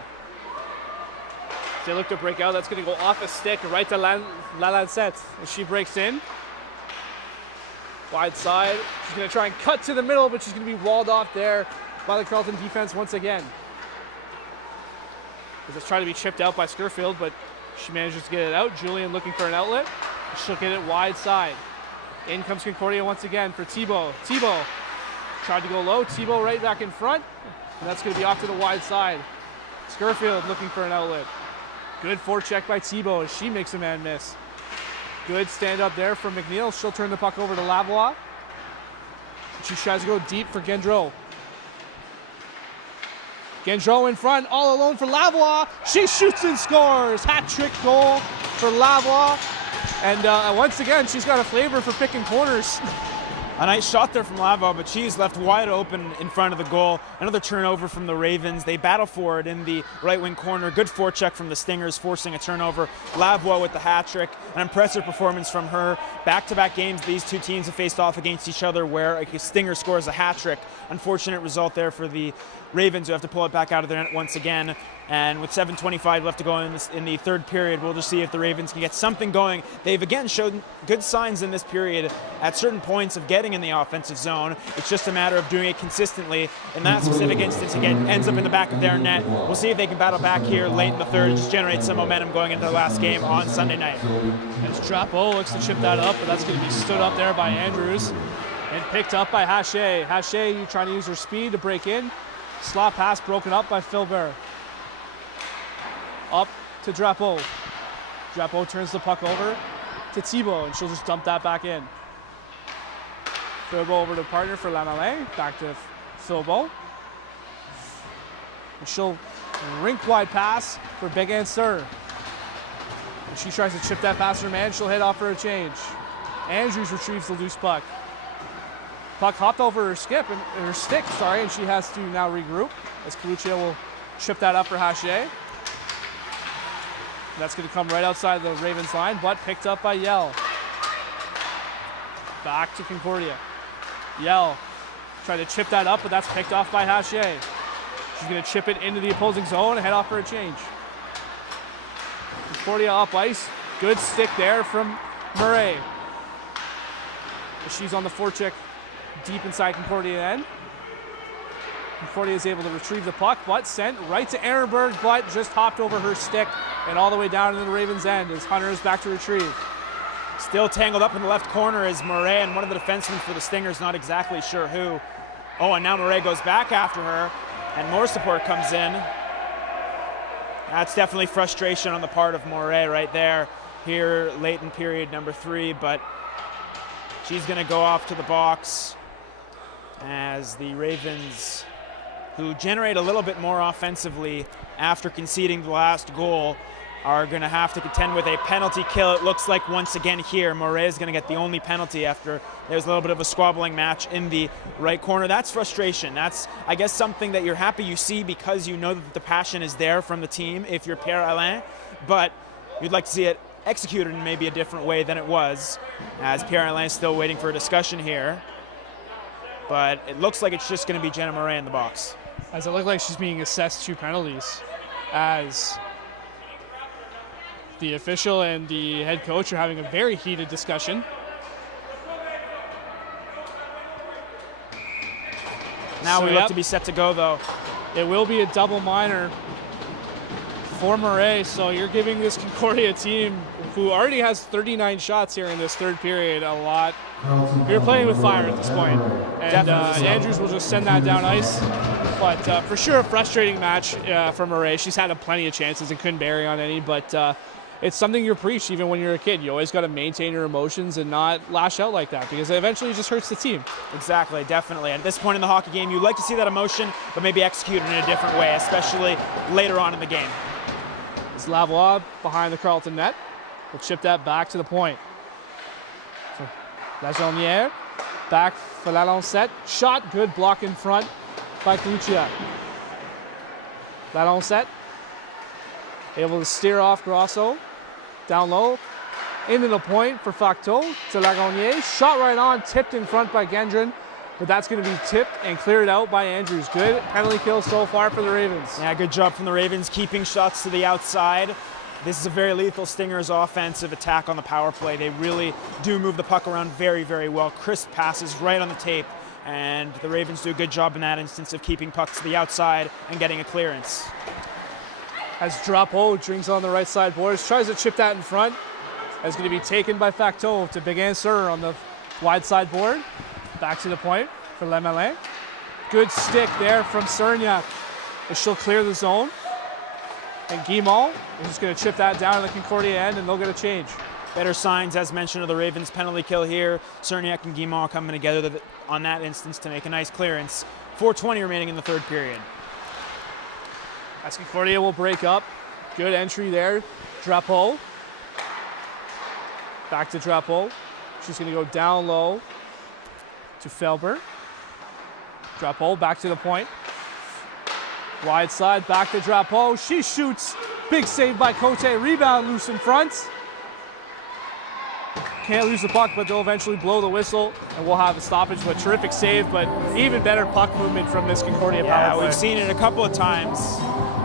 They look to break out. That's going to go off a stick right to Lalonde as she breaks in. Wide side. She's going to try and cut to the middle, but she's going to be walled off there by the Carleton defense once again. As it's trying to be chipped out by Scurfield, but she manages to get it out. Julian looking for an outlet. She'll get it wide side. In comes Concordia once again for Thibault. Thibault tried to go low. Thibault right back in front. And that's going to be off to the wide side. Scurfield looking for an outlet. Good forecheck by Thibault as she makes a man miss. Good stand up there from McNeil. She'll turn the puck over to Lavoie. She tries to go deep for Gendreau. Gendreau in front, all alone for Lavoie. She shoots and scores. Hat trick goal for Lavoie. And once again, she's got a flavor for picking corners. A nice shot there from Lavoie, but she's left wide open in front of the goal. Another turnover from the Ravens. They battle for it in the right wing corner. Good forecheck from the Stingers, forcing a turnover. Lavoie with the hat trick. An impressive performance from her. Back-to-back games, these two teams have faced off against each other where a Stinger scores a hat trick. Unfortunate result there for the Ravens, who have to pull it back out of their net once again. And with 7:25 left to go in the third period, we'll just see if the Ravens can get something going. They've again showed good signs in this period at certain points of getting in the offensive zone. It's just a matter of doing it consistently. In that specific instance, it ends up in the back of their net. We'll see if they can battle back here late in the third and just generate some momentum going into the last game on Sunday night. As Drapeau looks to chip that up, but that's going to be stood up there by Andrews and picked up by Haché. Haché trying to use her speed to break in. Slot pass broken up by Filbert. Up to Drapeau. Drapeau turns the puck over to Thibault, and she'll just dump that back in. Filbert over to partner for Lamalais. Back to Filbert. And she'll rink wide pass for Big Answer. And she tries to chip that past her man. She'll hit off for a change. Andrews retrieves the loose puck. Puck hopped over her stick, and she has to now regroup as Coluccio will chip that up for Haché. That's going to come right outside the Ravens line, but picked up by Yell. Back to Concordia. Yell tried to chip that up, but that's picked off by Haché. She's going to chip it into the opposing zone and head off for a change. Concordia up ice. Good stick there from Murray. She's on the forecheck deep inside Concordia end. Concordia is able to retrieve the puck, but sent right to Ehrenberg, but just hopped over her stick and all the way down into the Ravens' end as Hunter is back to retrieve. Still tangled up in the left corner is Murray, and one of the defensemen for the Stingers, not exactly sure who. Oh, and now Murray goes back after her, and more support comes in. That's definitely frustration on the part of Murray right there here late in period number 3, but she's going to go off to the box as the Ravens, who generate a little bit more offensively after conceding the last goal, are going to have to contend with a penalty kill. It looks like once again here, Moret is going to get the only penalty after there was a little bit of a squabbling match in the right corner. That's frustration. That's, I guess, something that you're happy you see because you know that the passion is there from the team if you're Pierre-Alain, but you'd like to see it executed in maybe a different way than it was, as Pierre-Alain is still waiting for a discussion here. But it looks like it's just going to be Jenna Moret in the box. As it looks like she's being assessed 2 penalties, as the official and the head coach are having a very heated discussion. Now we look to be set to go, though. It will be a double minor for Moret, so you're giving this Concordia team, who already has 39 shots here in this third period, a lot We were playing with fire at this point, and Andrews will just send that down ice. But for sure, a frustrating match for Murray. She's had plenty of chances and couldn't bury on any, but it's something you're preached even when you're a kid. You always got to maintain your emotions and not lash out like that, because it eventually just hurts the team. Exactly, definitely. At this point in the hockey game, you'd like to see that emotion, but maybe executed in a different way, especially later on in the game. It's Lavoie behind the Carleton net. We'll chip that back to the point. So, Lajonnière, back for Lalancette. Shot, good block in front by Lucia. Lalancette, able to steer off Grosso. Down low, into the point for Facteau to Lagonier. Shot right on, tipped in front by Gendron, but that's going to be tipped and cleared out by Andrews. Good penalty kill so far for the Ravens. Yeah, good job from the Ravens, keeping shots to the outside. This is a very lethal Stingers offensive attack on the power play. They really do move the puck around very, very well. Crisp passes right on the tape, and the Ravens do a good job in that instance of keeping pucks to the outside and getting a clearance. As Drapeau drinks on the right side boards, tries to chip that in front. That's going to be taken by Facteau to Big Answer on the wide side board. Back to the point for Lemelin. Good stick there from Cerniak, as she'll clear the zone. And Guimont is just going to chip that down to the Concordia end, and they'll get a change. Better signs, as mentioned, of the Ravens' penalty kill here. Cerniak and Guimont coming together on that instance to make a nice clearance. 4:20 remaining in the third period. As Concordia will break up. Good entry there. Drapeau. Back to Drapeau. She's going to go down low to Felber. Drapeau back to the point. Wide side, back to Drapeau. She shoots. Big save by Cote. Rebound loose in front. Can't lose the puck, but they'll eventually blow the whistle, and we'll have a stoppage. But terrific save, but even better puck movement from this Concordia power play. We've seen it a couple of times,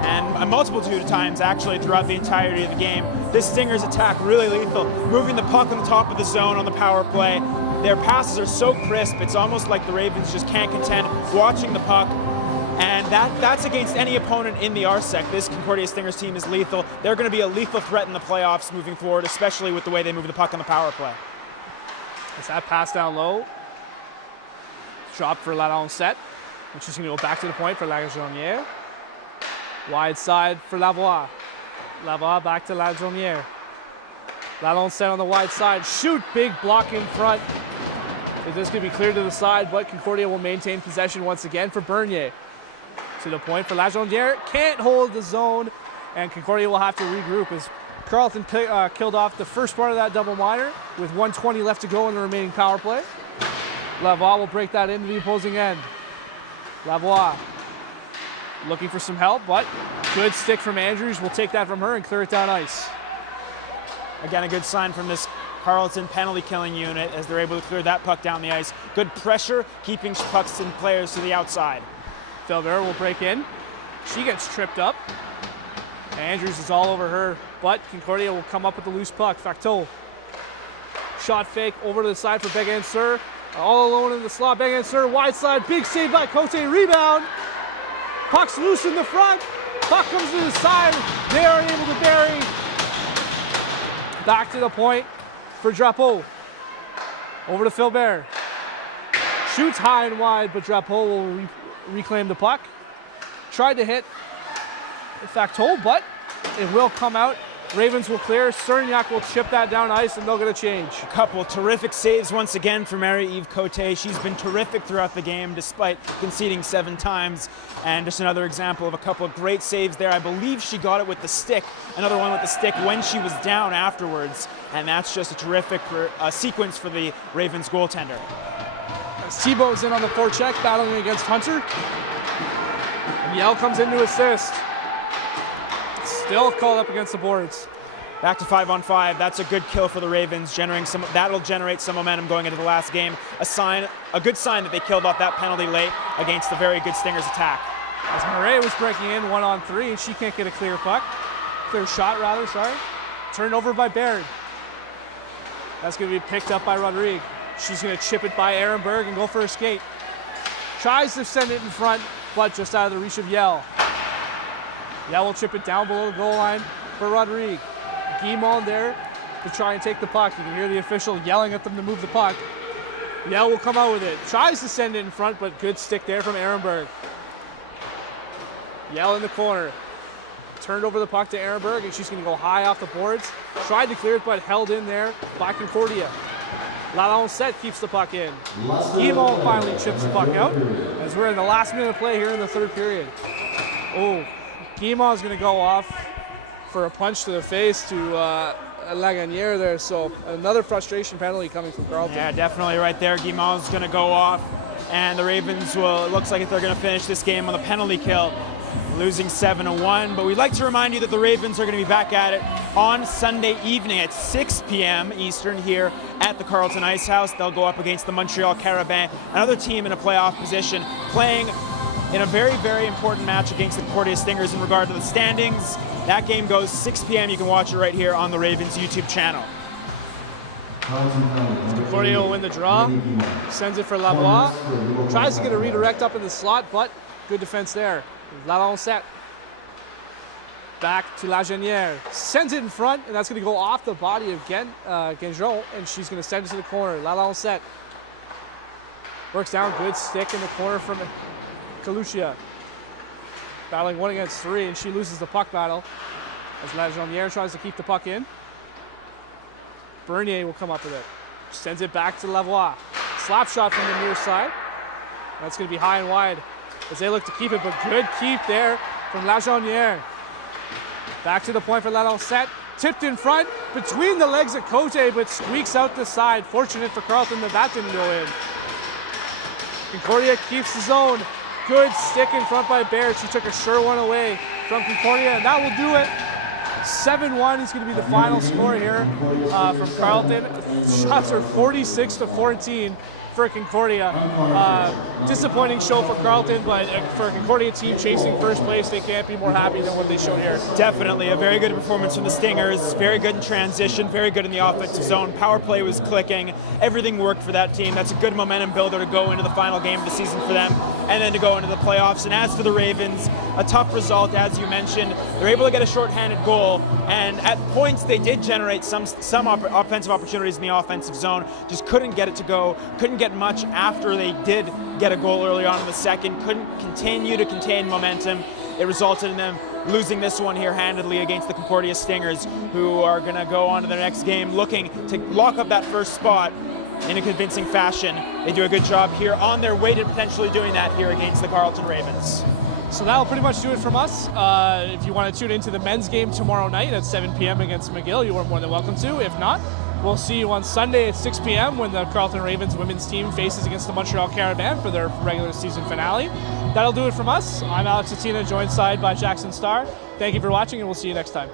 and a multitude of times actually throughout the entirety of the game. This Stingers attack really lethal, moving the puck on the top of the zone on the power play. Their passes are so crisp, it's almost like the Ravens just can't contend watching the puck. And that's against any opponent in the RSEC. This Concordia Stingers team is lethal. They're going to be a lethal threat in the playoffs moving forward, especially with the way they move the puck on the power play. As that pass down low, drop for Lalancette, which is going to go back to the point for Lajonnière. Wide side for Lavoie. Lavoie back to Lajonnière. Lalancette on the wide side. Shoot, big block in front. This could be cleared to the side, but Concordia will maintain possession once again for Bernier. To the point for Lajonnière. Can't hold the zone, and Concordia will have to regroup as Carleton killed off the first part of that double minor with 1:20 left to go in the remaining power play. Lavoie will break that into the opposing end. Lavoie looking for some help, but good stick from Andrews. We'll take that from her and clear it down ice. Again, a good sign from this Carleton penalty killing unit as they're able to clear that puck down the ice. Good pressure, keeping pucks and players to the outside. Felber will break in. She gets tripped up. Andrews is all over her, but Concordia will come up with the loose puck. Facteau. Shot fake over to the side for Begansur. All alone in the slot. Begansur, wide side, big save by Cote. Rebound. Puck's loose in the front. Puck comes to the side. They are able to bury. Back to the point for Drapeau. Over to Felber. Shoots high and wide, but Drapeau will reclaim the puck. Tried to hit Facteau, but it will come out. Ravens will clear. Cerniak will chip that down ice, and they'll get a change. A couple terrific saves once again for Marie-Eve Cote. She's been terrific throughout the game despite conceding 7 times. And just another example of a couple of great saves there. I believe she got it with the stick. Another one with the stick when she was down afterwards. And that's just a terrific sequence for the Ravens goaltender. Thibault's in on the forecheck, battling against Hunter. And Yell comes in to assist. Still called up against the boards. Back to 5-on-5. That's a good kill for the Ravens. That'll generate some momentum going into the last game. A good sign that they killed off that penalty late against the very good Stingers attack. As Murray was breaking in 1-on-3, and she can't get a clear puck. Clear shot, rather, sorry. Turned over by Baird. That's going to be picked up by Rodrigue. She's going to chip it by Ehrenberg and go for a skate. Tries to send it in front, but just out of the reach of Yell. Yell will chip it down below the goal line for Rodrigue. Guimond there to try and take the puck. You can hear the official yelling at them to move the puck. Yell will come out with it. Tries to send it in front, but good stick there from Ehrenberg. Yell in the corner. Turned over the puck to Ehrenberg, and she's going to go high off the boards. Tried to clear it, but held in there by Concordia. Lalancette keeps the puck in. Guimont finally chips the puck out as we're in the last minute of play here in the third period. Oh, Guimont is going to go off for a punch to the face to Lagunière there. So another frustration penalty coming from Carleton. Yeah, definitely right there. Guimont is going to go off, and the Ravens will, it looks like they're going to finish this game on the penalty kill, losing 7-1. But we'd like to remind you that the Ravens are going to be back at it on Sunday evening at 6 p.m. Eastern here at the Carleton Ice House. They'll go up against the Montreal Carabins, another team in a playoff position, playing in a very, very important match against the Concordia Stingers in regard to the standings. That game goes 6 p.m. You can watch it right here on the Ravens YouTube channel. Concordia will win the draw. Sends it for Lavoie. Tries to get a redirect up in the slot, but good defense there. Lalancette. Back to Lagunière. Sends it in front, and that's going to go off the body of Guinjon, and she's going to send it to the corner. Lalancette. Works down, good stick in the corner from Kalushia. Battling 1 against 3, and she loses the puck battle as Lagunière tries to keep the puck in. Bernier will come up with it. Sends it back to Lavoie. Slap shot from the near side. That's going to be high and wide as they look to keep it, but good keep there from Lagunière. Back to the point for Lalancette. Tipped in front, between the legs of Cote, but squeaks out the side. Fortunate for Carleton that didn't go in. Concordia keeps the zone. Good stick in front by Baird. She took a sure one away from Concordia, and that will do it. 7-1 is going to be the final score here from Carleton. Shots are 46-14 for Concordia. Disappointing show for Carleton, but for a Concordia team chasing first place, they can't be more happy than what they showed here. Definitely a very good performance from the Stingers. Very good in transition, very good in the offensive zone. Power play was clicking. Everything worked for that team. That's a good momentum builder to go into the final game of the season for them and then to go into the playoffs. And as for the Ravens, a tough result, as you mentioned. They're able to get a shorthanded goal, and at points they did generate some offensive opportunities in the offensive zone. Just couldn't get it to go, couldn't get much after they did get a goal early on in the second, couldn't continue to contain momentum. It resulted in them losing this one here handedly against the Concordia Stingers, who are going to go on to their next game looking to lock up that first spot in a convincing fashion. They do a good job here on their way to potentially doing that here against the Carleton Ravens. So that'll pretty much do it from us. If you want to tune into the men's game tomorrow night at 7 p.m. against McGill, you are more than welcome to. If not, we'll see you on Sunday at 6 p.m. when the Carleton Ravens women's team faces against the Montreal Carabins for their regular season finale. That'll do it from us. I'm Alex Atina, joined side by Jackson Starr. Thank you for watching, and we'll see you next time.